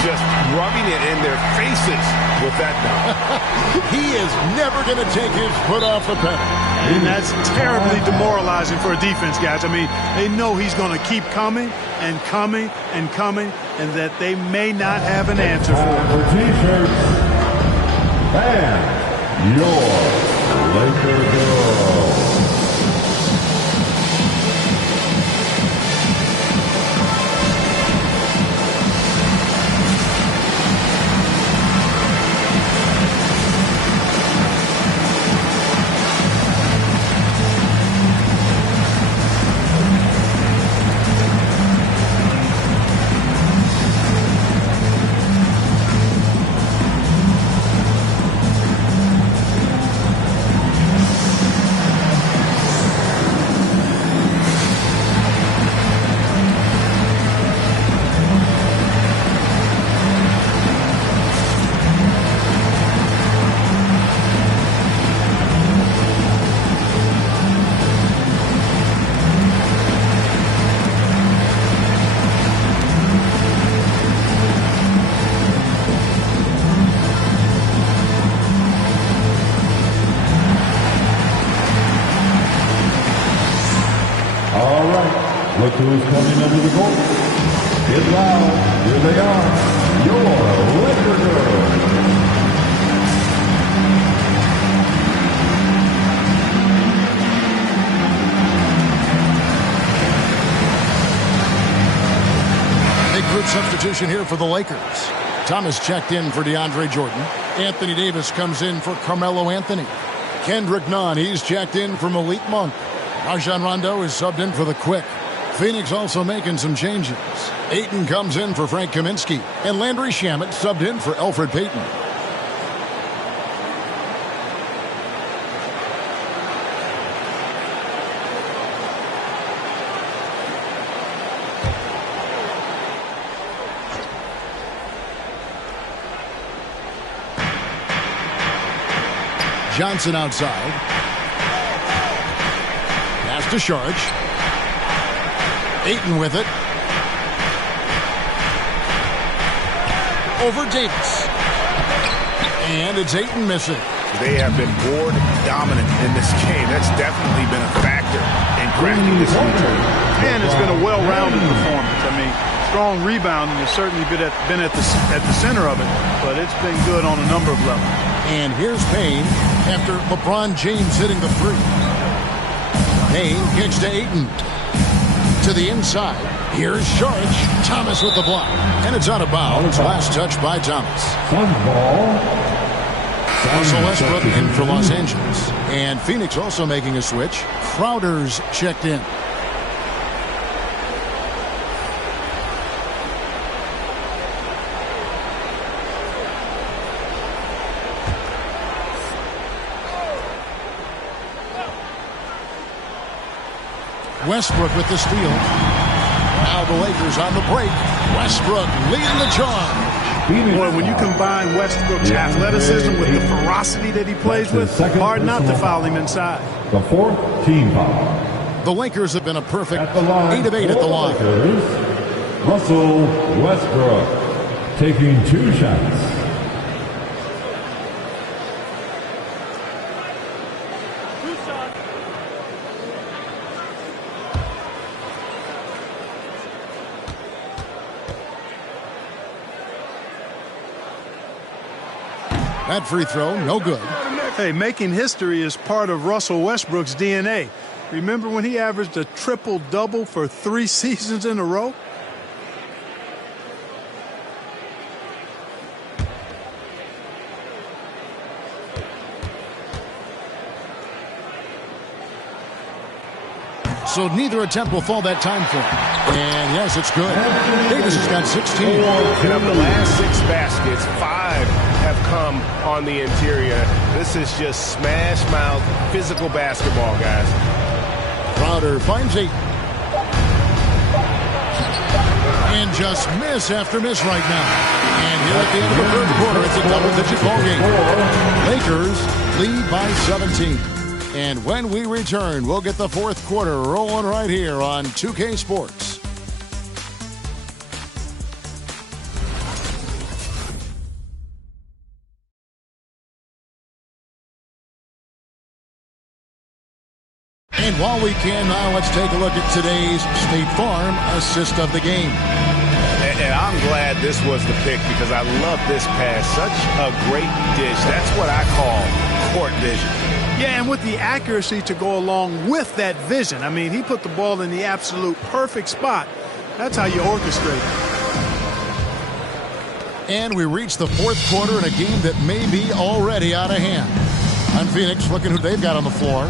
Just rubbing it in their faces with that dunk. He is never going to take his foot off the pedal. And that's terribly demoralizing for a defense, guys. I mean, they know he's going to keep coming and coming and coming, and that they may not have an answer for him. For T-shirts, and your Laker girl. Look who's coming under the goal. Get loud. Here they are. Your Laker girls. Big group substitution here for the Lakers. Thomas checked in for DeAndre Jordan. Anthony Davis comes in for Carmelo Anthony. Kendrick Nunn, he's checked in for Malik Monk. Rajon Rondo is subbed in for the Quick. Phoenix also making some changes. Ayton comes in for Frank Kaminsky. And Landry Shamet subbed in for Elfrid Payton. Johnson outside. Pass to Sharge. Ayton with it. Over Davis. And it's Ayton missing. They have been board dominant in this game. That's definitely been a factor in cracking this game. And it's been a well-rounded performance. I mean, strong rebounding has certainly been at the center of it, but it's been good on a number of levels. And here's Payne after LeBron James hitting the three. Payne kicks to Ayton. To the inside. Here's Sharge. Thomas with the block. And it's out of bounds. Last touch by Thomas. Russell Westbrook in for Los Angeles. And Phoenix also making a switch. Crowder's checked in. Westbrook with the steal. Now the Lakers on the break. Westbrook leading the charge. Boy, when you combine Westbrook's athleticism with the ferocity that he plays with, hard not to foul him inside. The fourth team foul. The Lakers have been a perfect 8 of 8 at the line. Russell Westbrook taking 2 shots. That free throw, no good. Hey, making history is part of Russell Westbrook's DNA. Remember when he averaged a triple-double for 3 seasons in a row? So neither attempt will fall that time for him. And yes, it's good. Davis has got 16. And of the last 6 baskets, 5 have come on the interior. This is just smash mouth physical basketball, guys. Crowder finds 8. And just miss after miss right now. And here at the end of the third quarter, it's a double-digit ball game. Lakers lead by 17. And when we return, we'll get the fourth quarter rolling right here on 2K Sports. And while we can now, let's take a look at today's State Farm assist of the game. And I'm glad this was the pick because I love this pass. Such a great dish. That's what I call court vision. Yeah, and with the accuracy to go along with that vision. I mean, he put the ball in the absolute perfect spot. That's how you orchestrate it. And we reach the fourth quarter in a game that may be already out of hand. On Phoenix, looking who they've got on the floor.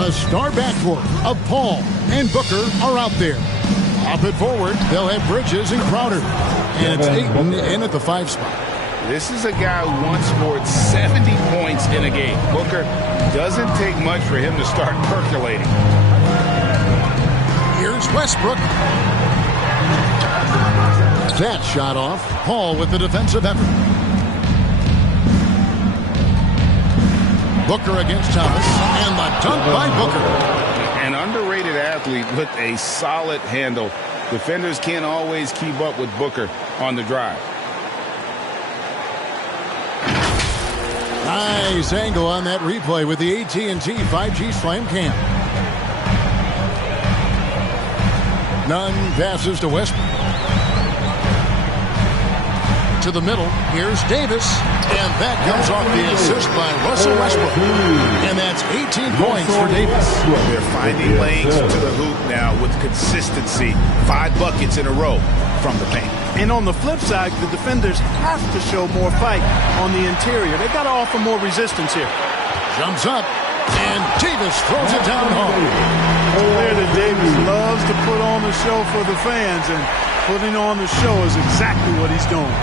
A star backcourt of Paul and Booker are out there. Pop it forward. They'll have Bridges and Crowder. And it's Ayton in at the 5 spot. This is a guy who once scored 70 points in a game. Booker, doesn't take much for him to start percolating. Here's Westbrook. That shot off. Paul with the defensive effort. Booker against Thomas. And the dunk by Booker. An underrated athlete with a solid handle. Defenders can't always keep up with Booker on the drive. Nice angle on that replay with the AT&T 5G Slam Cam. Nunn passes to Westbrook. To the middle. Here's Davis. And that comes off the assist by Russell Westbrook. And that's 18 points for Davis. They're finding lanes to the hoop now with consistency. 5 buckets in a row from the paint. And on the flip side, the defenders have to show more fight on the interior. They've got to offer more resistance here. Jumps up, and Davis throws it down home. Player that Davis loves to put on the show for the fans, and putting on the show is exactly what he's doing.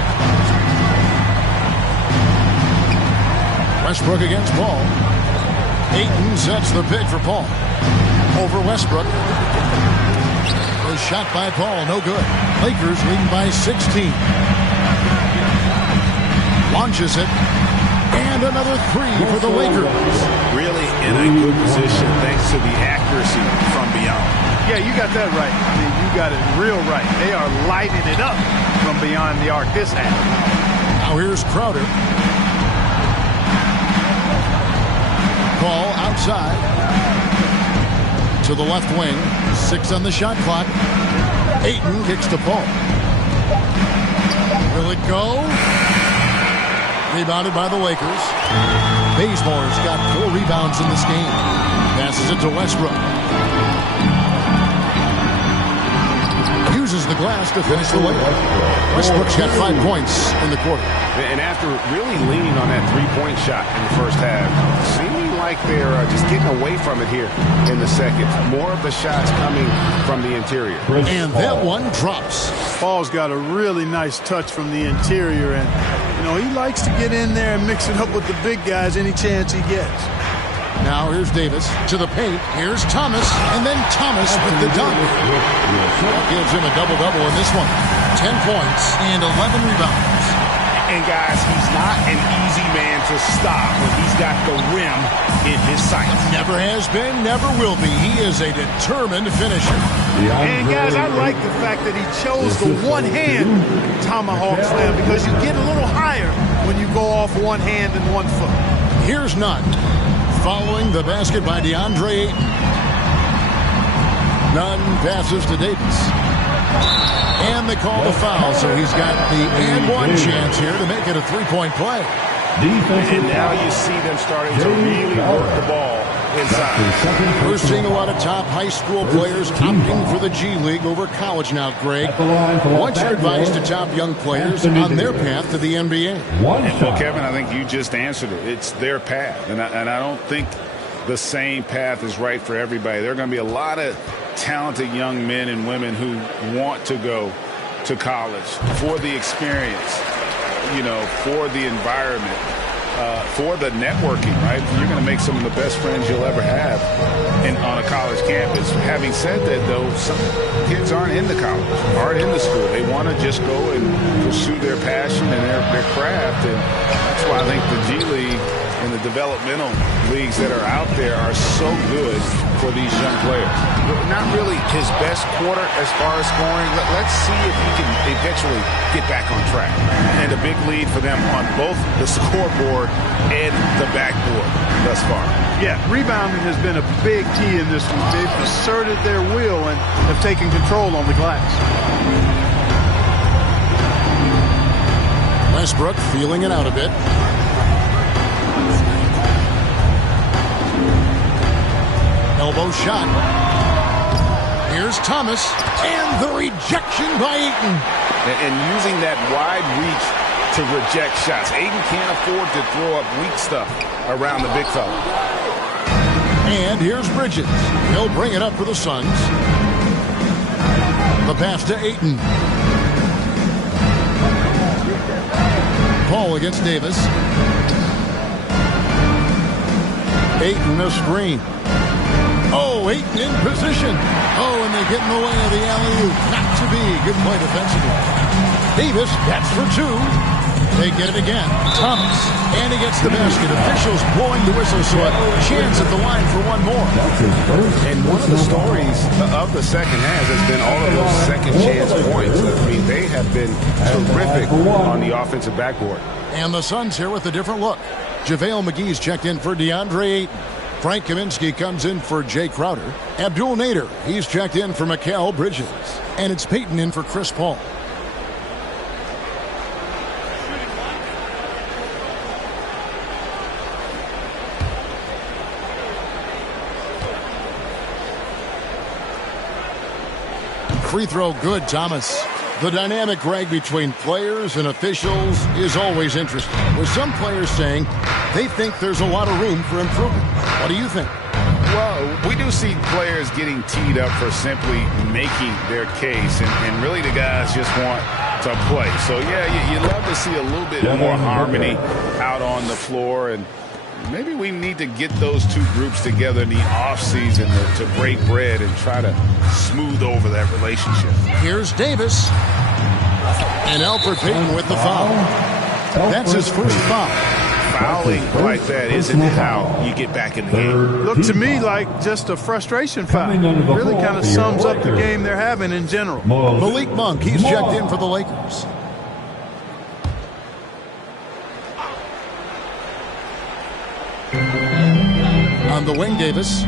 Westbrook against Paul. Ayton sets the pick for Paul. Over Westbrook. A shot by Paul, no good. Lakers leading by 16. Launches it. And another 3 for the Lakers. Really in a good position thanks to the accuracy from beyond. Yeah, you got that right. I mean, you got it real right. They are lighting it up from beyond the arc this half. Now here's Crowder. Ball outside. To the left wing. 6 on the shot clock. Ayton kicks to Paul. Will it go? Rebounded by the Lakers. Bazemore's got 4 rebounds in this game. Passes it to Westbrook. Uses the glass to finish the layup. Westbrook's got 5 points in the quarter. And after really leaning on that 3-point shot in the first half, seeming like they're just getting away from it here in the second. More of the shots coming from the interior. And that one drops. Paul's got a really nice touch from the interior, and he likes to get in there and mix it up with the big guys any chance he gets. Now here's Davis to the paint. Here's Thomas, and then Thomas with the dunk. That gives him a double-double in this one. 10 points and 11 rebounds. And, guys, he's not an easy man to stop when he's got the rim in his sight. Never has been, never will be. He is a determined finisher. And, guys, I like the fact that he chose the one-hand tomahawk slam because you get a little higher when you go off one hand and 1 foot. Here's Nunn. Following the basket by DeAndre Ayton. Nunn passes to Davis. And they call the foul, so he's got the and one chance here to make it a three-point play. And now you see them starting to really work the ball inside. We're seeing a lot of top high school players opting for the G League over college now, Greg. What's your advice to top young players on their path to the NBA? Well, Kevin, I think you just answered it. It's their path, and I don't think the same path is right for everybody. There are going to be a lot of talented young men and women who want to go to college for the experience, you know, for the environment, for the networking, right? You're going to make some of the best friends you'll ever have on a college campus. Having said that, though, some kids aren't into college, aren't into school. They want to just go and pursue their passion and their craft, and that's why I think the G League and the developmental leagues that are out there are so good for these young players. Not really his best quarter as far as scoring. Let's see if he can eventually get back on track. And a big lead for them on both the scoreboard and the backboard thus far. Yeah, rebounding has been a big key in this one. They've asserted their will and have taken control on the glass. Westbrook feeling it out a bit. Elbow shot. Here's Thomas, and the rejection by Ayton. And using that wide reach to reject shots. Ayton can't afford to throw up weak stuff around the big fella. And here's Bridges. He'll bring it up for the Suns. The pass to Ayton. Paul against Davis. Ayton a screen. Oh, Ayton in position. Oh, and they get in the way of the alley-oop. Not to be. Good play defensively. Davis, that's for two. They get it again. Thomas. And he gets the basket. Officials blowing the whistle, so a chance at the line for one more. And one of the stories of the second half has been all of those second chance points. I mean, they have been terrific on the offensive backboard. And the Suns here with a different look. JaVale McGee's checked in for DeAndre Ayton. Frank Kaminsky comes in for Jay Crowder. Abdul Nader, he's checked in for Mikal Bridges. And it's Payton in for Chris Paul. Free throw good, Thomas. The dynamic, Greg, between players and officials is always interesting. With some players saying they think there's a lot of room for improvement. What do you think? Well, we do see players getting teed up for simply making their case, and really the guys just want to play. So, yeah, you'd love to see a little bit more harmony out on the floor, and maybe we need to get those two groups together in the offseason to break bread and try to smooth over that relationship. Here's Davis. And Alfred Payton with the foul. That's his first foul. Fouling like that isn't how you get back in the game. Looked to me like just a frustration foul. Really kind of sums up the game they're having in general. Malik Monk, he's checked in for the Lakers. On the wing, Davis.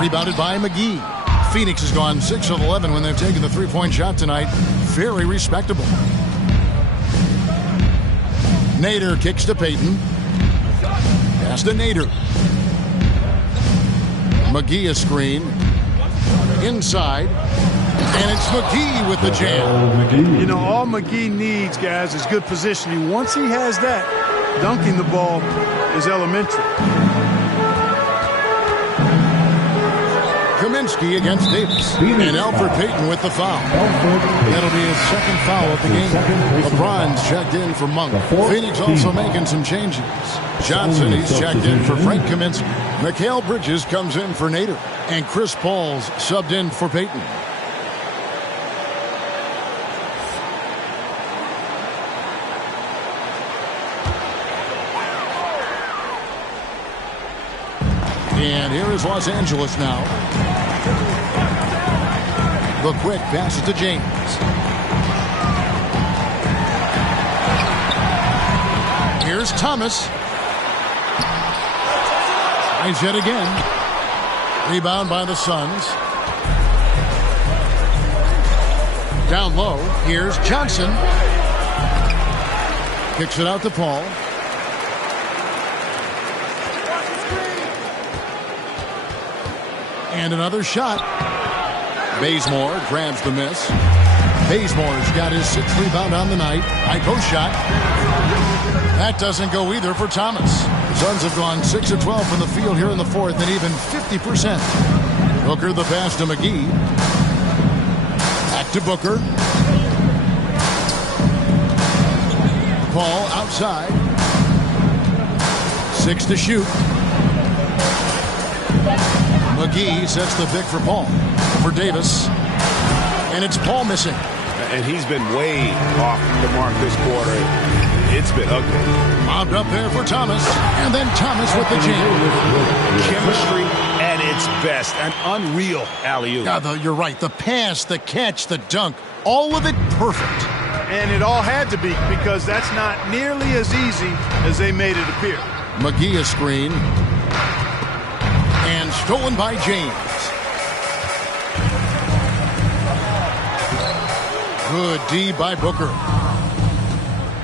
Rebounded by McGee. Phoenix has gone 6 of 11 when they've taken the three-point shot tonight. Very respectable. Nader kicks to Payton. Pass to Nader. McGee a screen. Inside. And it's McGee with the jam. You know, all McGee needs, guys, is good positioning. Once he has that, dunking the ball is elementary. Kaminsky against Davis. And Alfred Payton with the foul. That'll be his second foul of the game. LeBron's checked in for Monk. Phoenix also making some changes. Johnson, he's checked in for Frank Kaminsky. Mikal Bridges comes in for Nader. And Chris Paul's subbed in for Payton. And here is Los Angeles now. The quick passes to James. Here's Thomas. Tries yet again. Rebound by the Suns. Down low. Here's Johnson. Kicks it out to Paul. And another shot. Bazemore grabs the miss. Bazemore's got his 6th rebound on the night. High post shot. That doesn't go either for Thomas. The Suns have gone 6 of 12 from the field here in the 4th and even 50%. Booker the pass to McGee. Back to Booker. Paul outside. 6 to shoot. McGee sets the pick for Paul. For Davis. And it's Paul missing. And he's been way off the mark this quarter. It's been ugly. Mobbed up there for Thomas. And then Thomas with the jam. Chemistry at its best. An unreal alley-oop. You're right. The pass, the catch, the dunk. All of it perfect. And it all had to be, because that's not nearly as easy as they made it appear. McGee a screen. And stolen by James. Good D by Booker.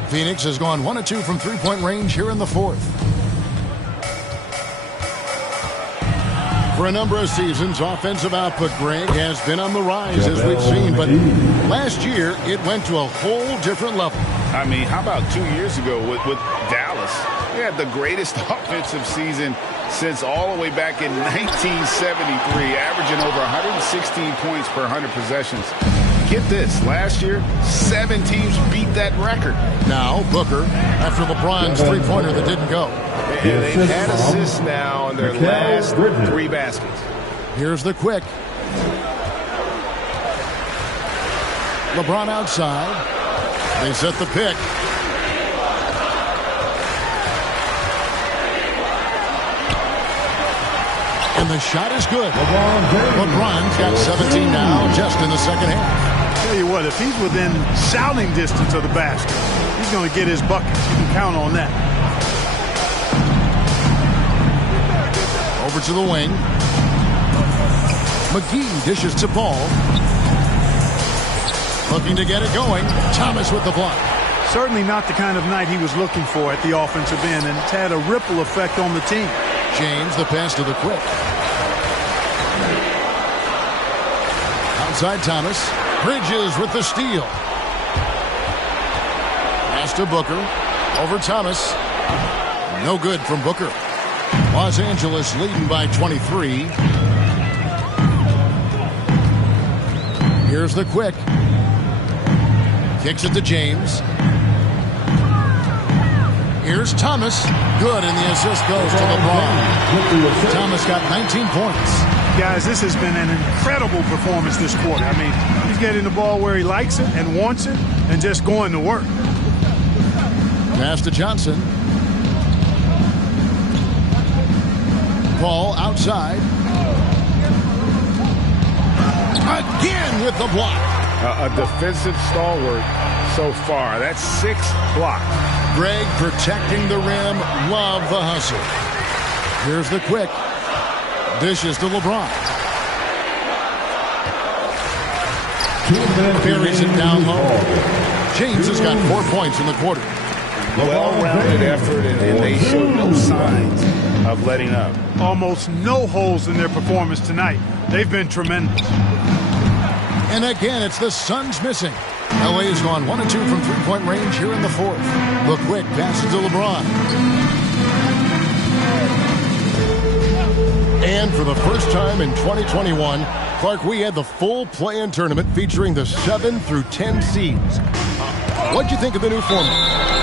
Phoenix has gone 1 of 2 from three-point range here in the 4th. For a number of seasons, offensive output, Greg, has been on the rise, as we've seen. But last year, it went to a whole different level. I mean, how about 2 years ago with Dallas? They had the greatest offensive season since all the way back in 1973, averaging over 116 points per 100 possessions. Get this, last year, 7 teams beat that record. Now, Booker, after LeBron's three-pointer that didn't go. And they've had assists now on their last 3 baskets. Here's the quick. LeBron outside. They set the pick. And the shot is good. LeBron's got 17 now, just in the second half. Tell you what, if he's within shouting distance of the basket, he's going to get his buckets. You can count on that. Over to the wing. McGee dishes to Paul. Looking to get it going. Thomas with the block. Certainly not the kind of night he was looking for at the offensive end, and it's had a ripple effect on the team. James, the pass to the quick. Outside Thomas. Bridges with the steal. Pass to Booker. Over Thomas. No good from Booker. Los Angeles leading by 23. Here's the quick. Kicks it to James. Here's Thomas. Good, and the assist goes to LeBron. Thomas got 19 points. Guys, this has been an incredible performance this quarter. I mean, he's getting the ball where he likes it and wants it and just going to work. Pass to Johnson. Paul outside. Again with the block. A defensive stalwart so far. That's 6 blocks. Greg protecting the rim. Love the hustle. Here's the quick. Dishes to LeBron. Buries it down low. James has got 4 points in the quarter. Well-rounded effort, and they show no signs of letting up. Almost no holes in their performance tonight. They've been tremendous. And again, it's the Suns missing. LA has gone 1 of 2 from three-point range here in the 4th. The quick passes to LeBron. And for the first time in 2021, Clark, we had the full play-in tournament featuring the 7 through 10 seeds. What'd you think of the new format?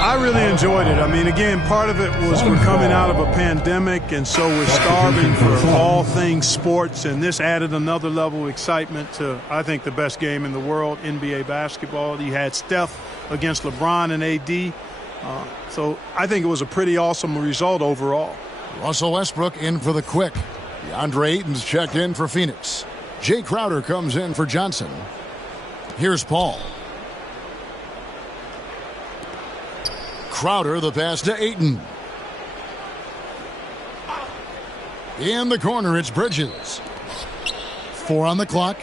I really enjoyed it. I mean, again, part of it was we're coming out of a pandemic, and so we're starving for all things sports, and this added another level of excitement to, I think, the best game in the world, NBA basketball. You had Steph against LeBron and AD. So I think it was a pretty awesome result overall. Russell Westbrook in for the quick. DeAndre Ayton's checked in for Phoenix. Jay Crowder comes in for Johnson. Here's Paul. Crowder, the pass to Ayton. In the corner, it's Bridges. 4 on the clock.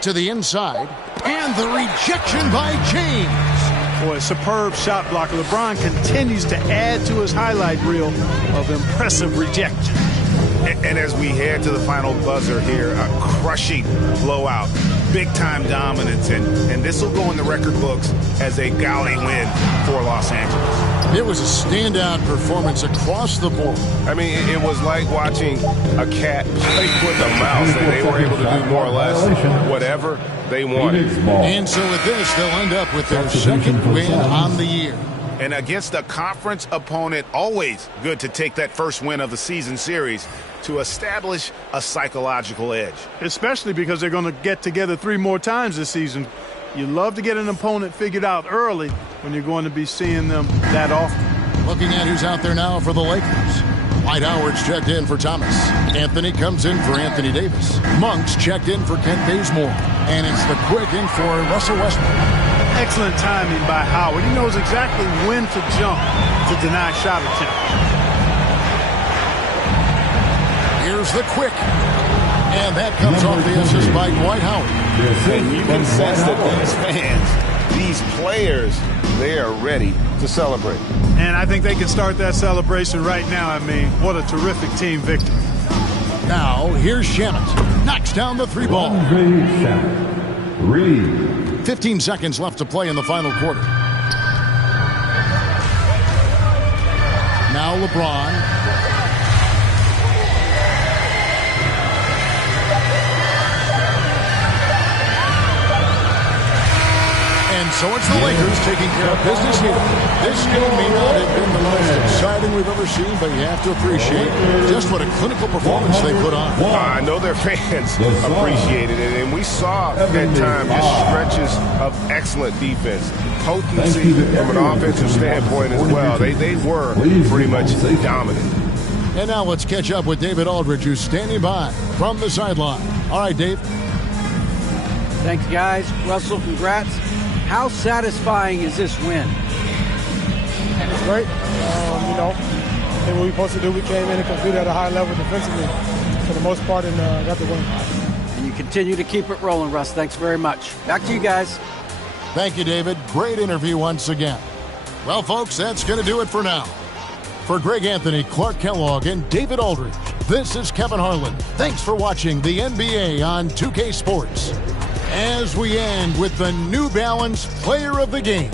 To the inside. And the rejection by James. Boy, superb shot blocker. LeBron continues to add to his highlight reel of impressive rejection. And as we head to the final buzzer here, a crushing blowout, big-time dominance, and this will go in the record books as a gaudy win for Los Angeles. It was a standout performance across the board. I mean, it was like watching a cat play with a mouse, and they were able to do more or less whatever they wanted. And so with this, they'll end up with their second win on the year. And against a conference opponent, always good to take that first win of the season series to establish a psychological edge. Especially because they're going to get together 3 more times this season. You love to get an opponent figured out early when you're going to be seeing them that often. Looking at who's out there now for the Lakers. Dwight Howard's checked in for Thomas. Anthony comes in for Anthony Davis. Monk's checked in for Kent Bazemore. And it's the quick in for Russell Westbrook. Excellent timing by Howard. He knows exactly when to jump to deny shot attempt. Here's the quick. And that comes off the assist by Dwight Howard. And you can sense that these fans, these players, they are ready to celebrate. And I think they can start that celebration right now. I mean, what a terrific team victory. Now, here's Shamet. Knocks down the 3 ball. 15 seconds left to play in the final quarter. Now LeBron. And so it's the Lakers taking care of business here. This game may not have been the most exciting we've ever seen, but you have to appreciate just what a clinical performance they put on. I know their fans appreciated it, and we saw at times just stretches of excellent defense, potency from an offensive standpoint as well. They were pretty much dominant. And now let's catch up with David Aldridge, who's standing by from the sideline. All right, Dave. Thanks, guys. Russell, congrats. How satisfying is this win? It's great. You know, did what we were supposed to do. We came in and competed at a high level defensively for the most part and got the win. And you continue to keep it rolling, Russ. Thanks very much. Back to you guys. Thank you, David. Great interview once again. Well, folks, that's going to do it for now. For Greg Anthony, Clark Kellogg, and David Aldridge, this is Kevin Harlan. Thanks for watching the NBA on 2K Sports. As we end with the New Balance Player of the Game.